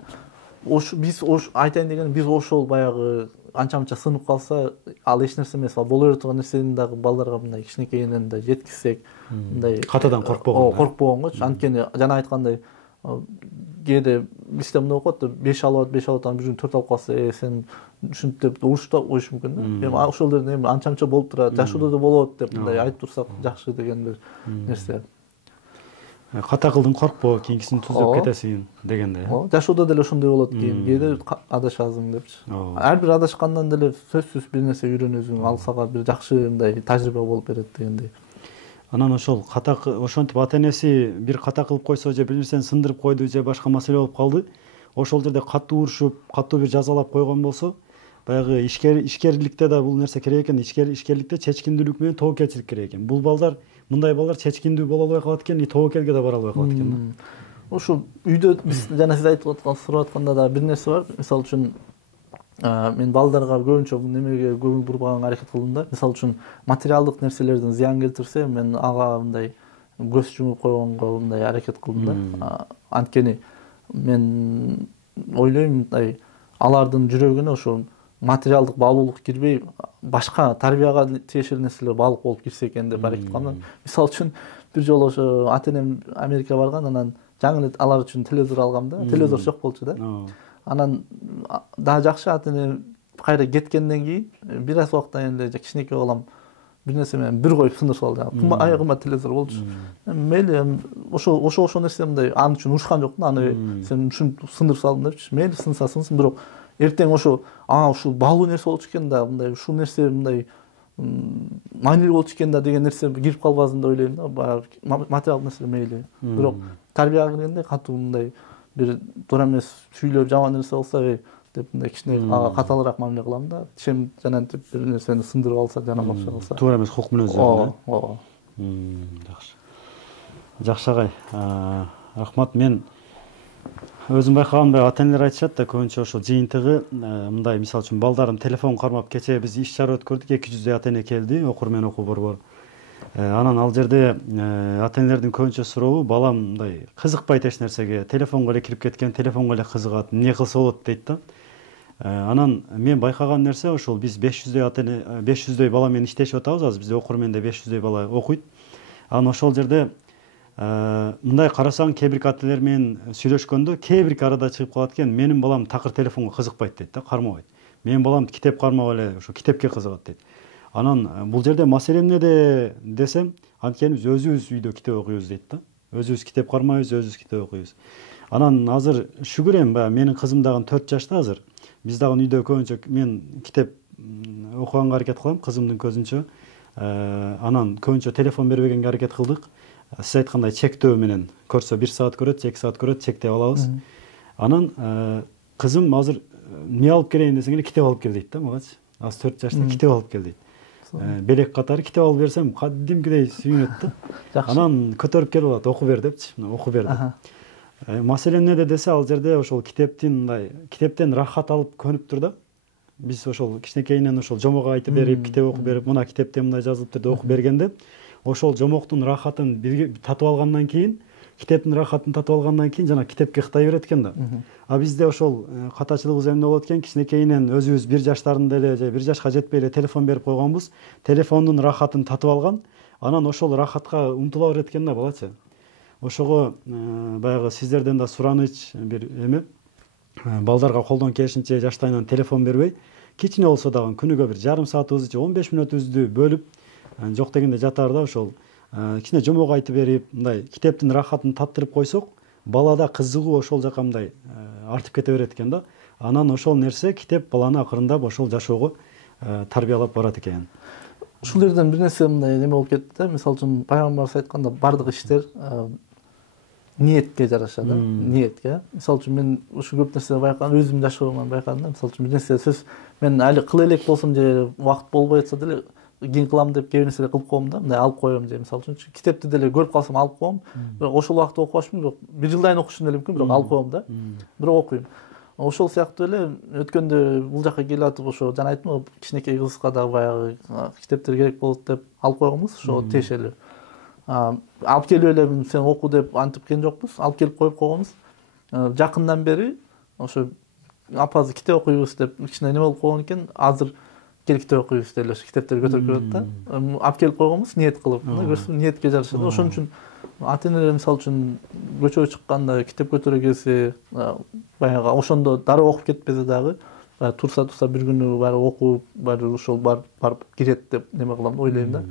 биз айтайын деген, биз ошол баягы анча-мынча сынып калса, ал эч нерсе эмес, ал боло бере турган нерсени дагы балдарга мындай кичинекейинен да жеткизсек, мындай катадан коркпогонгочу. Анткени жана айткандай, кээде бизде мындай окот да, 5 алып анан бир күн 4 алып калса, сен ушинтип деп уруштап коюш мүмкүн да. Эми ошолдордун эми анча-мынча болуп турат, жашоодо да болот деп мындай айтып турсак жакшы деген бир нерсе. Ката кылдың, коркпо, кийинкисин түзөп кетесиң дегенде. Жашоодо деле ошондой болот кийин, кээде адашасың депчи. Ар бир адашкандан деле сөзсүз бир нерсе үйрөнөсүң, ал сага бир жакшы мындай тажрыйба болуп берет дегендей. Анан ошол ошентип ата энеси бир ката кылып койсо же бир нерсени сындырып койду же башка маселе болуп калды, ошол жерде катуу урушуп, катуу бир жазалап койгон болсо, баягы ишкерликте да бул нерсе керек экен. Ишкерликте чечкиндүүлүк менен тобокелчилик керек экен. Бул балдар, мындай балдар чечкиндүү боло албай калат экен, тобокелге да бара албай калат экен. Ошо үйдө биз жана сиз айтып аткан, сурап атканда да бир нерсе бар. Мисалы үчүн мен балдарга көбүнчө немеге көңүл бурбаганга аракет кылдым да. Мисалы үчүн материалдык нерселерден зыян келтирсе, мен ага мындай көз жумуп койгонго мындай аракет кылдым да. Анткени мен ойлойм, мындай алардын жүрөгүнө ошо материалдык баалуулук кирбей, башка тарбияга тиешелүү нерселер баалык болуп кирсе экен деп аракет кылгам. Мисалы үчүн бир жолу ошо ата-энем Америкага барган, анан жаңы эле алар үчүн телевизор алгам да. Телевизор жок болчу да. Анан да жакшы ата-эне кайра кеткенден кийин бир аз убакыттан кийин эле кичинекей балам бир нерсе менен бир коюп сындырып салды. Аягыма телевизор болчу. Мейли, ошо нерсе мындай аны үчүн урушкан жокмун. Аны сен ушинтип сындырып салдың депчи. Мейли сынса сынсын, бирок эртең ошо ушул баалуу нерсе болчу экен да, мындай ушул нерсе мындай маанилүү болчу экен да деген нерсе кирип калбасын деп ойлойм да. Баягы материалдык нерсе мейли. Бирок тарбияга киргенде катуу мындай бир туура эмес сүйлөп жаман нерсе болсо деп мындай кичине каталыраак мамиле кылам да. Тишем жанантип бир нерсени сындырып алса, жана окшо калса. Туура эмес кулк мүнөздөр. Жакшы. Жакшы агай. Рахмат. Мен өзүм байкагандай ата энелер айтышат да, көбүнчө ошо жыйынтыгы мындай, мисалы үчүн балдарым телефон кармап, кечээ биз иш чара өткөрдүк, 200 ата эне келди, окур окуу борбор. Анан ал жерде ата энелердин көбүнчө сурообу, балам мындай кызыкпайт эч нерсеге, телефонго эле кирип кеткен, телефонго эле кызыгат, эмне кылса болот дейт да. Анан мен байкаган нерсе ошол биз 500дөй бала менен иштешип атабыз. Азыр бизде окуруменде 500дөй бала окуйт. Анан ошол жерде мындай карасаң, кээ бир ателер менен сүйлөшкөндө кээ бир арада чыгып калат экен, менин балам такыр телефонго кызыкпайт дейт да, кармабайт. Менин балам китеп кармап эле ошо китепке кызыгат дейт. Анан бул жерде маселе эмнеде десем, анткени биз өзүбүз үйдө китеп окуйбуз дейт да. Өзүбүз китеп кармайбыз, өзүбүз китеп окуйбуз. Анан азыр шүгүр эми баягы менин кызым дагы 4 жашта азыр. Биз дагы үйдө көбүнчө мен китеп окуганга аракет кылам кызымдын көзүнчө. Анан көбүнчө телефон бербегенге аракет кылдык. Сиз айткандай чектөө менен көрсө 1 саат көрөт, 2 саат көрөт, чектеп алабыз. Анан кызым азыр эмне алып келейин десең эле китеп алып кел дейт да магачы. Азыр 4 жашта китеп алып кел дейт. Белек катары китеп алып берсем кадимкидей сүйүнөт да. Анан көтөрүп келип алат, оку бер депчи. Оку берди. Маселе эмнеде десе, ал жерде ошол китептен рахат алып көнүп тур да. Биз ошол кичинекейинен ошол жомок айтып берип, китеп окуп берип, мына китепте мындай жазылыптыр деп окуп бергенде, ошол жомоктун рахатын татып алгандан кийин, китептин рахатын татып алгандан кийин жана китепке кытай берет экен да. А бизде ошол катачылыгыбыз эмне болот экен, кичинекейинен өзүбүз 1 жаштарында эле же 1 жашка жетпей эле телефон берип койгонбуз, телефондун рахатын татып алган, анан ошол рахатка умтула берет экен да балачы. Ошого баягы сиздерден да сураныч бир эме, балдарга колдон келишинче жаштайынан телефон бербей, кичине болсо дагы күнүгө бир жарым саатыбызды же 15 мүнөтүбүздү бөлүп, жок дегенде жатаарда ошол кичине жомок айтып берип, мындай китептин рахатын таттырып койсок, балада кызыгуу ошол жака мындай артып кете берет экен да. Анан ошол нерсе китеп баланы акырындап ошол жашоого тарбиялап барат экен. Ушул жерден бир нерсе мындай неме болуп кетти да. Мисалы үчүн пайгамбарыбыз айтканда бардык иштер ниетке жараша да. Ниетке. Мисалы үчүн мен ушу көп нерсе байкадым, өзүм жашоомдон байкадым да. Мисалы үчүн бир нерсе сөз мен али кыла элек болсом же убакыт болбой жатса деле кийин кылам деп кээ бир нерселер кылып коем да. Мындай алып коем же мисалы үчүн китепти деле көрүп калсам алып коем. Бирок ошол убакытта окубашмын, бирок 1 жылдан окушум деле мүмкүн, бирок алып коем да. Бирок окуйм. Ошол сыяктуу эле өткөндө бул жака келип атып ошо жана айттым, кичинекей кызга да баягы китептер керек болот деп алып койгонбуз, ошо тиешелүү. Алып келип эле сен оку деп антип келген жокпуз, алып келип коюп койгонбуз. Жакындан бери ошо апасы китеп окуйбуз деп кичине неме болуп койгон экен, азыр кел китеп окуйбуз деп ошо китептерди көтөрүп келет да. Алып келип койгонбуз ниет кылып, көрсөң ниетке жараша да. Ошон үчүн ата-энелер мисалы үчүн көчөгө чыкканда китеп көтөрө келсе, баягы ошондо дароо окуп кетпесе дагы, турса бир күнү баары окуп, баары ошол барып кирет деп неме кылам, ойлойм да.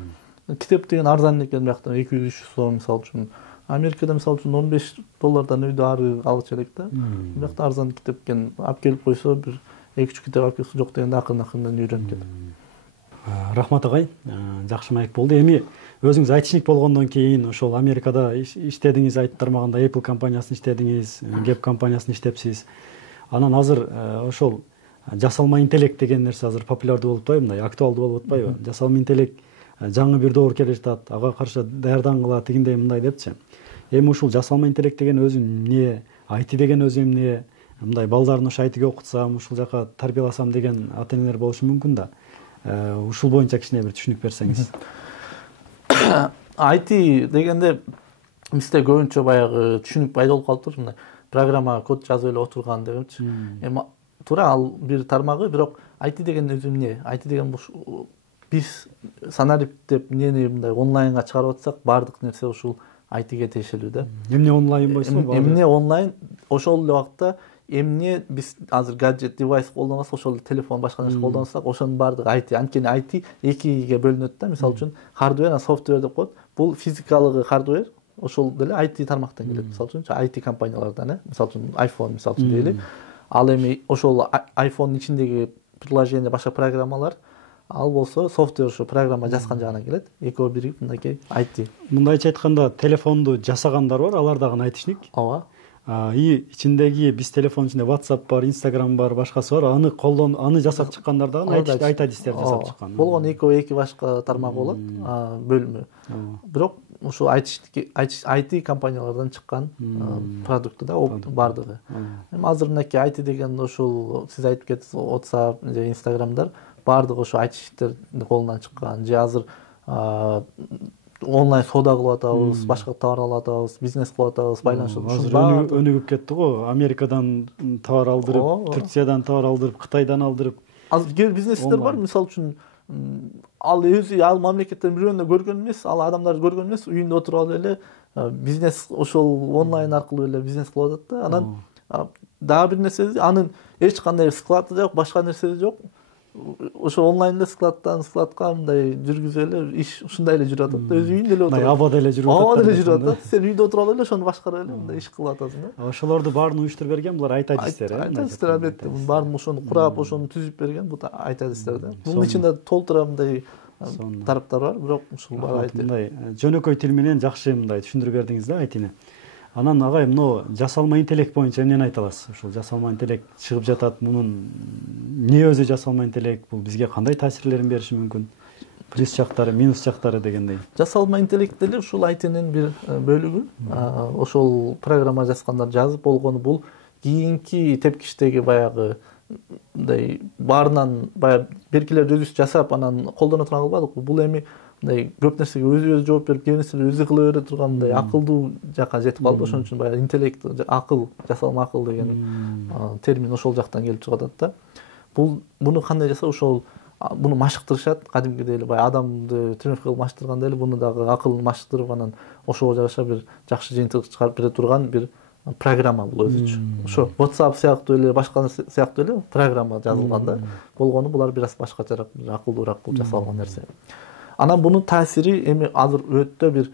Китеп деген арзан экен, биякта 200-300 сом мисалы үчүн. Америкада мисалы үчүн $15 үйдө ары алчу элек да. Биякта арзан китеп экен, алып келип койсо бир 2-3 китеп алып келсе жок дегенде акырын-акырын үйрөнүп кетет. Рахмат агай, жакшы маек болду. Эми өзүңүз айтышник болгондон кийин ошол Америкада иштедиңиз, айтып тармаганда Apple компаниясын иштедиңиз, Gap компаниясын иштепсиз. Анан азыр ошол жасалма интеллект деген нерсе азыр популярдуу болуп атпайбы, мындай актуалдуу болуп атпайбы? Жасалма интеллект жаңы бир доор келе жатат, ага каршы даярдангыла, тигиндей мындай депчи. Эми ушул жасалма интеллект деген өзү эмне, IT деген өзү эмне, мындай балдарын ошо айтыга окутсам, ушул жака тарбияласам деген ата-энелер болушу мүмкүн да. Ушул боюнча кичине бир түшүнүк берсеңиз. IT дегенде бизде көбүнчө баягы түшүнүк пайда болуп калыптыр, мындай программа код жазып эле отурган дегенчи. Эми туура ал бир тармагы, бирок IT деген өзү эмне? IT деген биз санарип деп эмнени мындай онлайнга чыгарып атсак, баардык нерсе ушул IT-ге тиешелүү да. Эмне онлайн болсо, эмне онлайн, ошол эле убакта эмне биз азыр гаджет, девайс колдонсак, ошол телефон башка нерсе колдонсак, ошонун баардыгы IT. Анткени IT экиге бөлүнөт да. Мисалы үчүн хардвер, софтвер деп коет. Бул физикалыгы хардвер, ошол деле IT тармактан келет. Мисалы үчүн IT компаниялардан, мисалы үчүн iPhone мисалы үчүн дейли. Ал эми ошол iPhone'ун ичиндеги приложение, башка программалар, ал болсо софтвер, ошо программа жазган жагынан келет. Экөө биригип мындайкей IT. Мындайча айтканда, телефонду жасагандар бар, алар дагы айтышник. Ооба. Ичиндеги биз телефон ичинде WhatsApp бар, Instagram бар, башкасы бар. Аны жасап чыккандар дагы IT адистер жасап чыккан. Болгон эки башка тармак болот, бөлүмү. Бирок ушул IT компаниялардан чыккан продукты да бардыгы. Эми азыр мынакей IT деген ушул сиз айтып кеттиңиз, WhatsApp же Instagram'дар бардыгы ошо айтышниктердин колунан чыккан. Же азыр онлайн соода кылып атабыз, башка товар алып атабыз, бизнес кылып атабыз, байланышып. Азыр өнүгүп кетти го. Америкадан товар алдырып, Турциядан товар алдырып, Кытайдан алдырып. Азыр бизнестер бар, мисалы үчүн ал өзү ал мамлекеттен бирөөнө көргөн эмес, ал адамдарды көргөн эмес, үйүндө отуруп алып эле бизнес ошол онлайн аркылуу эле бизнес кылып атат да. Анан дагы бир нерсе, анын эч кандай склады жок, башка нерсеси жок. Ошо онлайн эле складдан складка мындай жүргүзүп эле иш ушундай эле жүрүп атат да. Өзү үйүндө эле отуруп. Абада эле жүрүп атат. Абада эле жүрүп атат. Сен үйдө отуруп алып эле ошону башкарып эле мындай иш кылып атасың да. Ошолорду баарын уюштуруп берген булар айт адистер, Айтадыстер албетте. Мунун баарын ошону курап, ошону түзүп берген бул айт адистер да. Бунун ичинде толтура мындай тараптар бар, бирок ушул баары айт. Мындай жөнөкөй тил менен жакшы мындай түшүндүрүп бердиңиз да айтыны. Анан агай мына жасалма интеллект боюнча эмнени айта аласыз? Ушул жасалма интеллект чыгып жатат, мунун эмне өзү жасалма интеллект, бул бизге кандай таасирлерин бериши мүмкүн? Плюс жактары, минус жактары дегендей. Жасалма интеллект деле ушул айтынын бир бөлүгү. Ошол программа жазгандар жазып болгону бул кийинки тепкичтеги баягы мындай баарынан баягы беркилерди өзүбүз жасап анан колдоно турган кылбадыкпы? Бул эми мындай көп нерсеге өзү жооп берип, кээ нерселерди өзү кыла бере турган мындай акылдуу жакка жетип калды. Ошон үчүн баягы интеллект, акыл, жасалма акыл деген термин ошол жактан келип чыгып атат да. Буну кандай жасап, ошол буну машыктырышат, кадимгидей эле баягы адамды тренировка кылып машыктыргандай эле буну дагы акылын машыктырып, анан ошого жараша бир жакшы жыйынтык чыгарып бере турган бир программа бул өзүчө. Ошо WhatsApp сыяктуу эле, башка сыяктуу эле программа жазылган да. Болгону булар бир аз башкачараак, акылдуураак кылып жасалган нерсе. Анан бунун таасири эми азыр өтө бир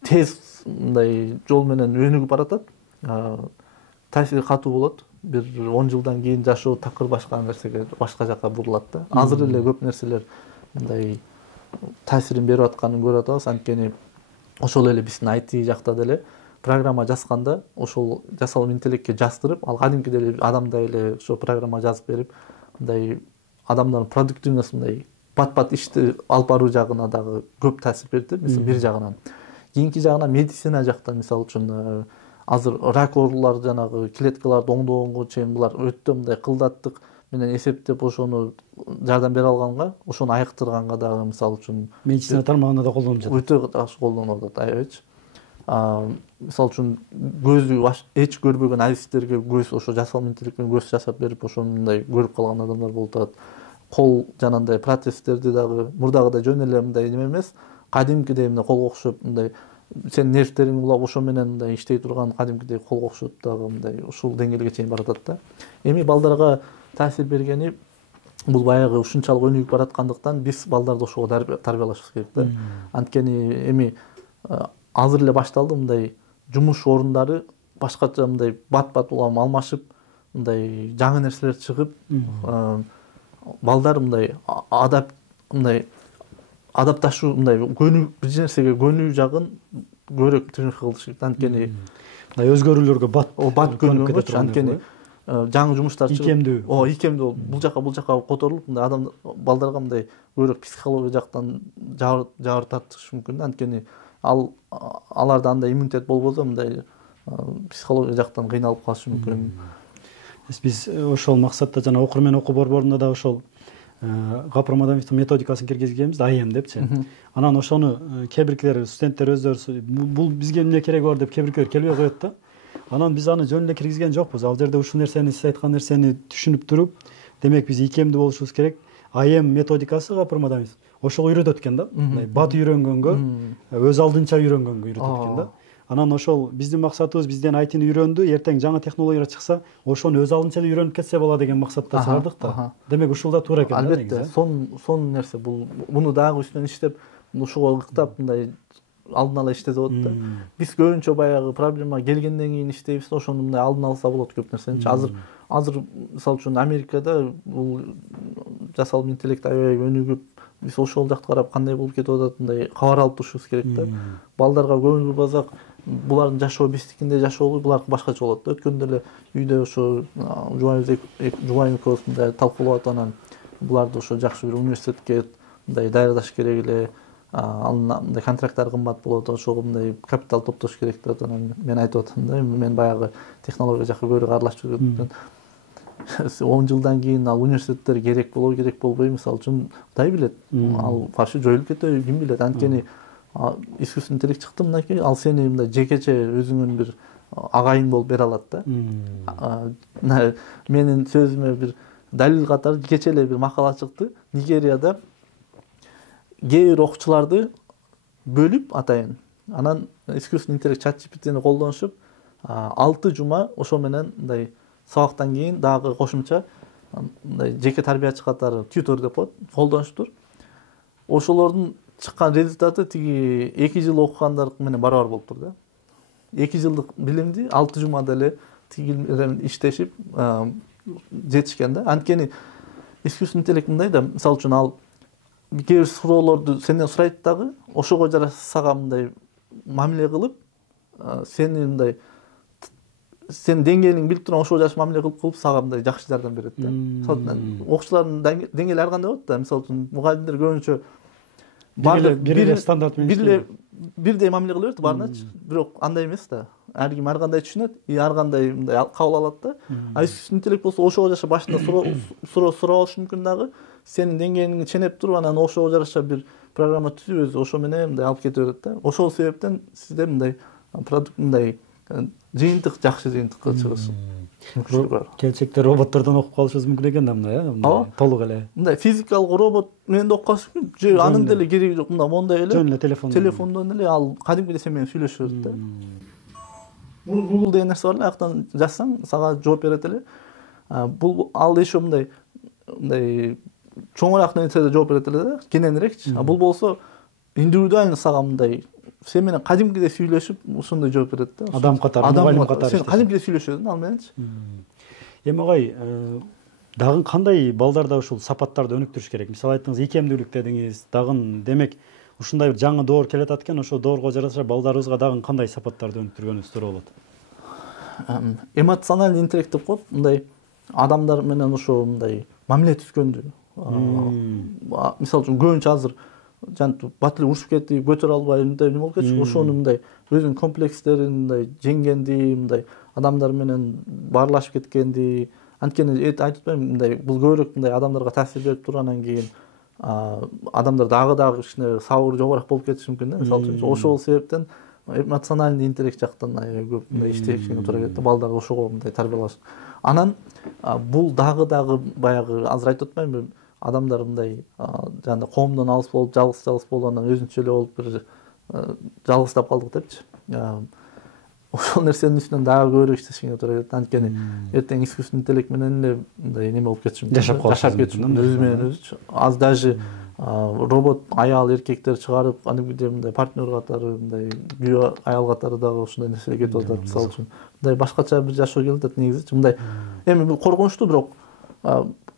тез мындай жол менен өнүгүп баратат. Таасири катуу болот. Бир 10 жылдан кийин жашоо такыр башка нерсеге, башка жакка бурулат да. Азыр эле көп нерселер мындай таасирин берип атканын көрүп атабыз. Анткени ошол эле биздин IT жакта деле программа жазганда ошол жасалма интеллектке жаздырып, ал кадимкидей эле адамдай эле ошо программа жазып берип, мындай адамдардын продуктивностун мындай бат-бат ишти алып баруу жагына дагы көп таасир берди. Мисалы бир жагынан. Кийинки жагынан медицина жактан мисалы үчүн азыр рак оорулар жанагы клеткаларды оңдогонго чейин булар өтө мындай кылдаттык менен эсептеп ошону жардам бере алганга, ошону айыктырганга дагы мисалы үчүн медицина тармагында да колдонуп жатат. Өтө жакшы колдонуп атат, аябайчы. Мисалы үчүн көзү эч көрбөгөн адистерге көз ошо жасалма интеллект менен көз жасап берип, ошону мындай көрүп калган адамдар болуп атат. Кол жанагындай протезтерди дагы мурдагыдай жөн эле мындай неме эмес, кадимкидей мындай колго окшоп мындай сен нервтериң улап ошо менен мындай иштей турган кадимкидей колго окшоп дагы мындай ушул деңгээлге чейин баратат да. Эми балдарга таасир бергени бул баягы ушунчалык өнүгүп бараткандыктан биз балдарды ошого тарбиялашыбыз керек да. Анткени эми азыр эле башталды мындай жумуш орундары башкача мындай бат-бат улам алмашып, мындай жаңы нерселер чыгып, балдар мындай адапташуу мындай көнүү, бир нерсеге көнүү жагын көбүрөөк тренировка кылыш керек. Анткени өзгөрүүлөргө бат көнүгөнгөчү, анткени жаңы жумуштар чыгып, ийкемдүү бул жака которулуп, мындай адам балдарга мындай көбүрөөк психология жактан жабыр тартышы мүмкүн. Анткени аларда андай иммунитет болбосо мындай психология жактан кыйналып калышы мүмкүн. Биз ошол максатта жана окур борборунда да ошол Гапыр Мадамовдун методикасын киргизгенбиз, IM депчи. Анан ошону кээ биркилер студенттер өздөрү бул бизге эмне кереги бар деп кээ биркилер келбей коет да. Анан биз аны жөн эле киргизген жокпуз. Ал жерде ушул нерсени, сиз айткан нерсени түшүнүп туруп, демек биз ийкемдүү болушубуз керек. IM методикасы Гапыр Мадамов ошого үйрөтөт экен да. Бат үйрөнгөнгө, өз алдынча үйрөнгөнгө үйрөтөт экен да. Анан ошол биздин максатыбыз, бизден айтыны үйрөндү, эртең жаңы технологиялар чыкса, ошону өз алдынча эле үйрөнүп кетсе болот деген максатта чыгардык да. Демек ушул да туура экен да. Албетте, сон нерсе бул. Буну дагы үстүнөн иштеп, ошого ыктап мындай алдын ала иштесе болот да. Биз көбүнчө баягы проблема келгенден кийин иштейбиз, ошону мындай алдын алса болот көп нерсеничи. Азыр мисалы үчүн Америкада бул жасалма интеллект аябай өнүгүп, биз ошол жакка карап кандай болуп кетип атат, мындай кабар алып турушубуз керек да. Балдарга көңүл бурбасак, булардын жашоо биздикиндей жашоо булардыкы башкача болот да. Өткөндө эле үйдө ошо жубайым экөөбүз мындай талкуулап анан буларды ошо жакшы бир университетке мындай даярдаш керек эле, мындай контракттар кымбат болот, ошого мындай капитал топтош керек деп анан мен айтып атам да, мен баягы технология жакка көбүрөөк аралашып жүргөндүктөн 10 жылдан кийин ал университеттер керек болобу, керек болбойбу, мисалы үчүн Кудай билет. Ал вообще жоюлуп кетеби, ким билет. Анткени искусственный интеллект чыкты, мындан кийин ал сени мындай жекече өзүңүн бир агайың болуп бере алат да. Менин сөзүмө бир далил катары кечээ эле бир макала чыкты. Нигерияда кээ бир окуучуларды бөлүп атайын, анан искусственный интеллект ChatGPT'ни колдонушуп 6 жума ошо менен мындай сабактан кийин дагы кошумча мындай жеке тарбиячы катары тьютор деп коет, колдонуштур. Ошолордун чыккан результаты тиги 2 жыл окугандар менен барабар болуптур да. 2 жылдык билимди 6 жумада эле тиги менен иштешип жетишкен да. Анткени искусственный интеллект мындай да, мисалы үчүн ал кээ бир суроолорду сенден сурайт дагы, ошого жараша сага мындай мамиле кылып, сени мындай сен деңгээлиңди билип туруп ошого жараша мамиле кылып сага мындай жакшы жардам берет да. Окуучулардын деңгээли ар кандай болот да. Мисалы үчүн мугалимдер көбүнчө бир стандарт менен бирдей мамиле кыла берет баарыначы, бирок андай эмес да. Ар ким ар кандай түшүнөт, ар кандай мындай кабыл алат да. Искусственный интеллект болсо ошого жараша башында суроо суралышы мүмкүн дагы, сенин деңгээлиңди ченеп туруп, анан ошого жараша бир программа түзүп өзү ошо менен мындай алып кете берет да. Ошол себептен сизде мындай продукт мындай жыйынтык, жакшы жыйынтыкка чыгыш мүмкүнчүлүгү бар. Келечекте роботтордон окуп калышыбыз мүмкүн экен да, мындай толук эле. Мындай физикалык робот менен да окуп калыш мүмкүн. Же анын деле кереги жок, мондай эле. Жөн эле телефондон эле ал кадимгидей сен менен сүйлөшүп берет да. Google деген нерсе бар эле, аяктан жазсаң сага жооп берет эле. Бул ал еще мындай чоңураак нерседе жооп берет эле да, кененирээкчи. Бул болсо индивидуально сага мындай сен менен кадимгидей сүйлөшүп ушундай жооп берет да. Адам катары, мугалим катары. Сен кадимгидей сүйлөшөсүң ал мененчи. Эми агай, дагы кандай балдарда ушул сапаттарды өнүктүрүш керек? Мисалы айттыңыз, икемдүүлүк дедиңиз. Дагы демек ушундай бир жаңы доор келе жатат экен, ошол доорго жараша балдарыбызга дагы кандай сапаттарды өнүктүргөнүбүз туура болот? Эмоциональный интеллект деп коет, мындай адамдар менен ошо мындай мамиле түзгөндү. Мисалы үчүн көбүнчө азыр жантип бат эле урушуп кетип, көтөрө албай мындай неме болуп кетчү. Ошону мындай өзүнүн комплекстерин мындай жеңгенди, мындай адамдар менен баарлашып кеткенди. Анткени айтып атпаймынбы, мындай бул көбүрөөк мындай адамдарга таасир берип тургандан кийин адамдар дагы кичине сабыры жогораак болуп кетиши мүмкүн да. Мисалы үчүн ошол себептен эмоциональный интеллект жактан көп мындай иштешине туура келет да, балдарды ошого мындай тарбиялаш. Анан бул дагы баягы азыр айтып атпаймынбы, адамдар мындай жана коомдон алыс болуп, жалгыз болуп, анан өзүнчө эле болуп бир жалгыздап калдык депчи. Ошол нерсенин үстүнөн дагы көбүрөөк иштешине туура келет. Анткени эртең искусственный интеллект менен эле мындай неме болуп кетиши мүмкүн. Жашап кетиши мүмкүн өзү менен өзүчү. Az даже робот аял эркектер чыгарып, кадимгидей мындай партнер катары, мындай күйөө аял катары дагы ушундай нерселер кетип атат. Мисалы үчүн мындай башкача бир жашоо келип атат негизичи. Мындай эми бул коркунучтуу, бирок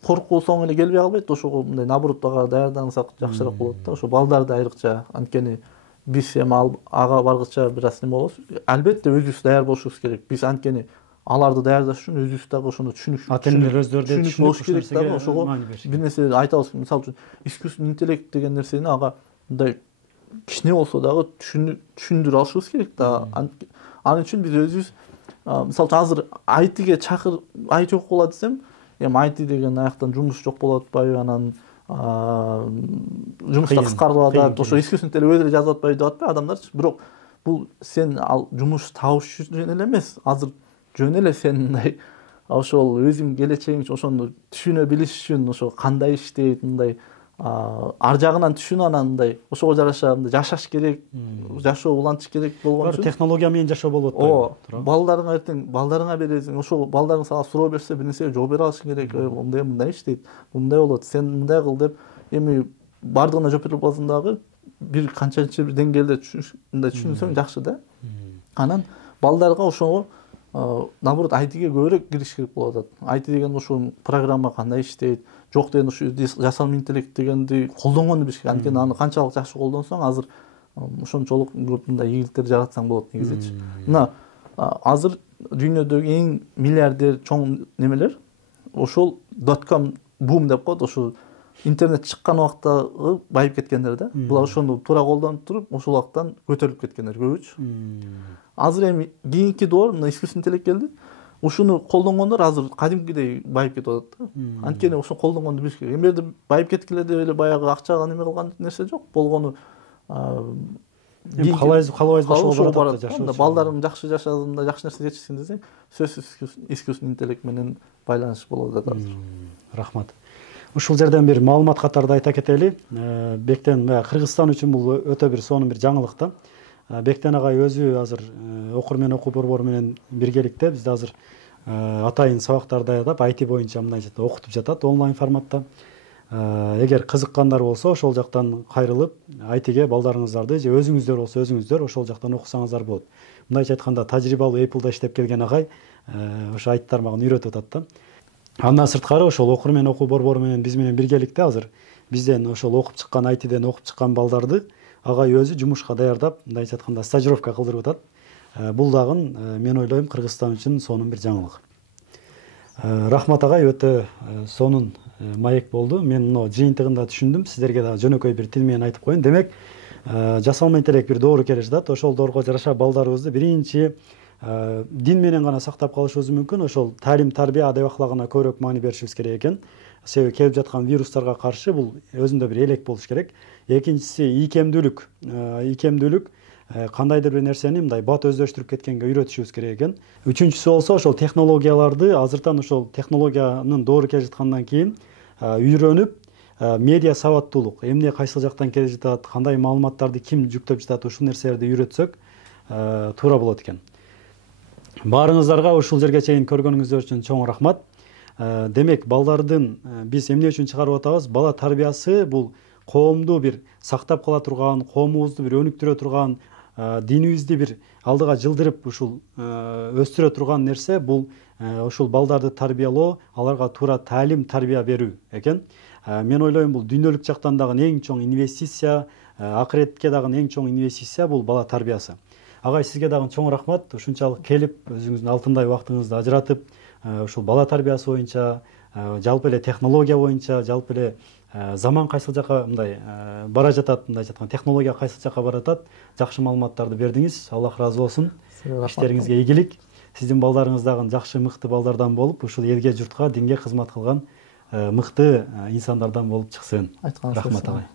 коркуу соң эле келбей калбайт. Ошого мындай наоборот ага даярдансак жакшыраак болот да. Ошо балдарды айрыкча, анткени биз эми ага баргыча бир аз неме болобуз. Албетте өзүбүз даяр болушубуз керек. Биз анткени аларды даярдаш үчүн өзүбүз дагы ошону ата-энелер өздөрү да түшүнүш керек дагы. Ошого бир нерсе айтабыз. Мисалы үчүн искусственный интеллект деген нерсени ага мындай кичине болсо дагы түшүндүрө алышыбыз керек да. Ал үчүн биз өзүбүз мисалы үчүн азыр айтиге чакыр, айт жок болот десем, эми айти деген аяктан жумуш жок болуп атпайбы, анан жумушта кыскарып атат, ошо искусственный интеллект өзү эле жазып атпайбы деп атпайбы адамдарчы. Бирок бул сен ал жумуш табыш үчүн эле эмес, азыр жөн эле сен мындай ошол өзүң келечегиң үчүн ошону түшүнө билиш үчүн ошо кандай иштейт, мындай ар жагынан түшүнүп, анан мындай ошого жараша мындай жашаш керек, жашоо улантыш керек болгон үчүн технология менен жашоо болуп атпайбы? Балдарыңа эртең балдарыңа бересиң, ошол балдарың сага суроо берсе бир нерсеге жооп бере алышың керек. Мындай иштейт, мындай болот, сен мындай кыл деп эми бардыгына жооп берип калсаң дагы бир канчанчы бир деңгээлде түшүнсөң жакшы да. Анан балдарга ошого наоборот айтиге көбүрөөк кириш керек болуп атат. Айти деген ошо программа кандай иштейт, жок деген ошо жасалма интеллект дегенди колдонгонду билиш керек. Анткени аны канчалык жакшы колдонсоң, азыр ошончолук көп мындай ийгиликтерди жаратсаң болот негизичи. Мына азыр дүйнөдөгү эң миллиардер чоң немелер ошол .com бум деп коет, ошо интернет чыккан убактагы байып кеткендер да. Булар ошону туура колдонуп туруп, ошол убактан көтөрүлүп кеткендер көбүчү. Азыр эми кийинки доор мына искусственный интеллект келди. Ушуну колдонгондор азыр кадимгидей байып кетип атат да. Анткени ошо колдонгонду билиш керек. Эми жерде байып кеткиле деп эле баягы акчага неме кылган нерсе жок. Болгону каалайбыз ошого барат да жашоо. Балдарың жакшы жашадığında, жакшы нерсе жетишсин десең, сөзсүз искусственный интеллект менен байланыш болуп жатат. Рахмат. Ушул жерден бир маалымат катарында айта кетели. Бектен Кыргызстан үчүн бул өтө бир сонун бир жаңылык да. Бектен агай өзү азыр окур окуу борбору менен биргеликте бизде азыр атайын сабактар даярдап, IT боюнча мындайча окутуп жатат онлайн форматта. Эгер кызыккандар болсо, ошол жактан кайрылып, IT-ге балдарыңыздарды же өзүңүздөр болсо өзүңүздөр ошол жактан окусаңыздар болот. Мындайча айтканда, тажрыйбалуу Apple'да иштеп келген агай ошо IT тармагын үйрөтүп атат да. Андан сырткары ошол окур окуу борбору менен биз менен биргеликте азыр бизден ошол окуп чыккан IT-ден окуп чыккан балдарды агай өзү жумушка даярдап, мындайча айтканда стажировка кылдырып атат. Бул дагы мен ойлойм Кыргызстан үчүн сонун бир жаңылык. Рахмат агай, өтө сонун маек болду. Мен мына жыйынтыгында түшүндүм. Сиздерге да жөнөкөй бир тил менен айтып коеюн. Демек, жасалма интеллект бир доору келе жатат. Ошол доорго жараша балдарыбызды биринчи дин менен гана сактап калышыбыз мүмкүн. Ошол таалим, тарбия, адеп ахлагына көбүрөөк маани беришибиз керек экен. Себеби келип жаткан вирустарга каршы бул өзүндө бир элек болуш керек. Экинчиси ийкемдүүлүк, кандайдыр бир нерсени мындай бат өздөштүрүп кеткенге үйрөтүшүбүз керек экен. Үчүнчүсү болсо ошол технологияларды азыртан ошол технологиянын доору келе жаткандан кийин үйрөнүп, медиа сабаттуулук, эмне кайсыл жактан келе жатат, кандай маалыматтарды ким жүктөп жатат, ушул нерселерди үйрөтсөк туура болот экен. Баарыңыздарга ушул жерге чейин көргөнүңүздөр үчүн чоң рахмат. Демек, балдардын биз эмне үчүн чыгарып атабыз? Бала тарбиясы бул коомду бир сактап кала турган, коомубузду бир өнүктүрө турган, динибизди бир алдыга жылдырып ушул өстүрө турган нерсе бул ушул балдарды тарбиялоо, аларга туура таалим, тарбия берүү экен. Мен ойлойм, бул дүйнөлүк жактан дагы эң чоң инвестиция, акыретке дагы эң чоң инвестиция бул бала тарбиясы. Агай, сизге дагы чоң рахмат. Ушунчалык келип, өзүңүздүн алтындай убактыңызды ажыратып, ушул бала тарбиясы боюнча, жалпы эле технология боюнча, жалпы эле заман кайсыл жака мындай бара жатат, мындай жаткан технология кайсыл жака бара жатат, жакшы маалыматтарды бердиңиз. Аллах разы болсун. Иштериңизге ийгилик. Сиздин балдарыңыз дагы жакшы, мыкты балдардан болуп, ушул элге, журтка, динге кызмат кылган мыкты инсандардан болуп чыксын. Рахмат агай.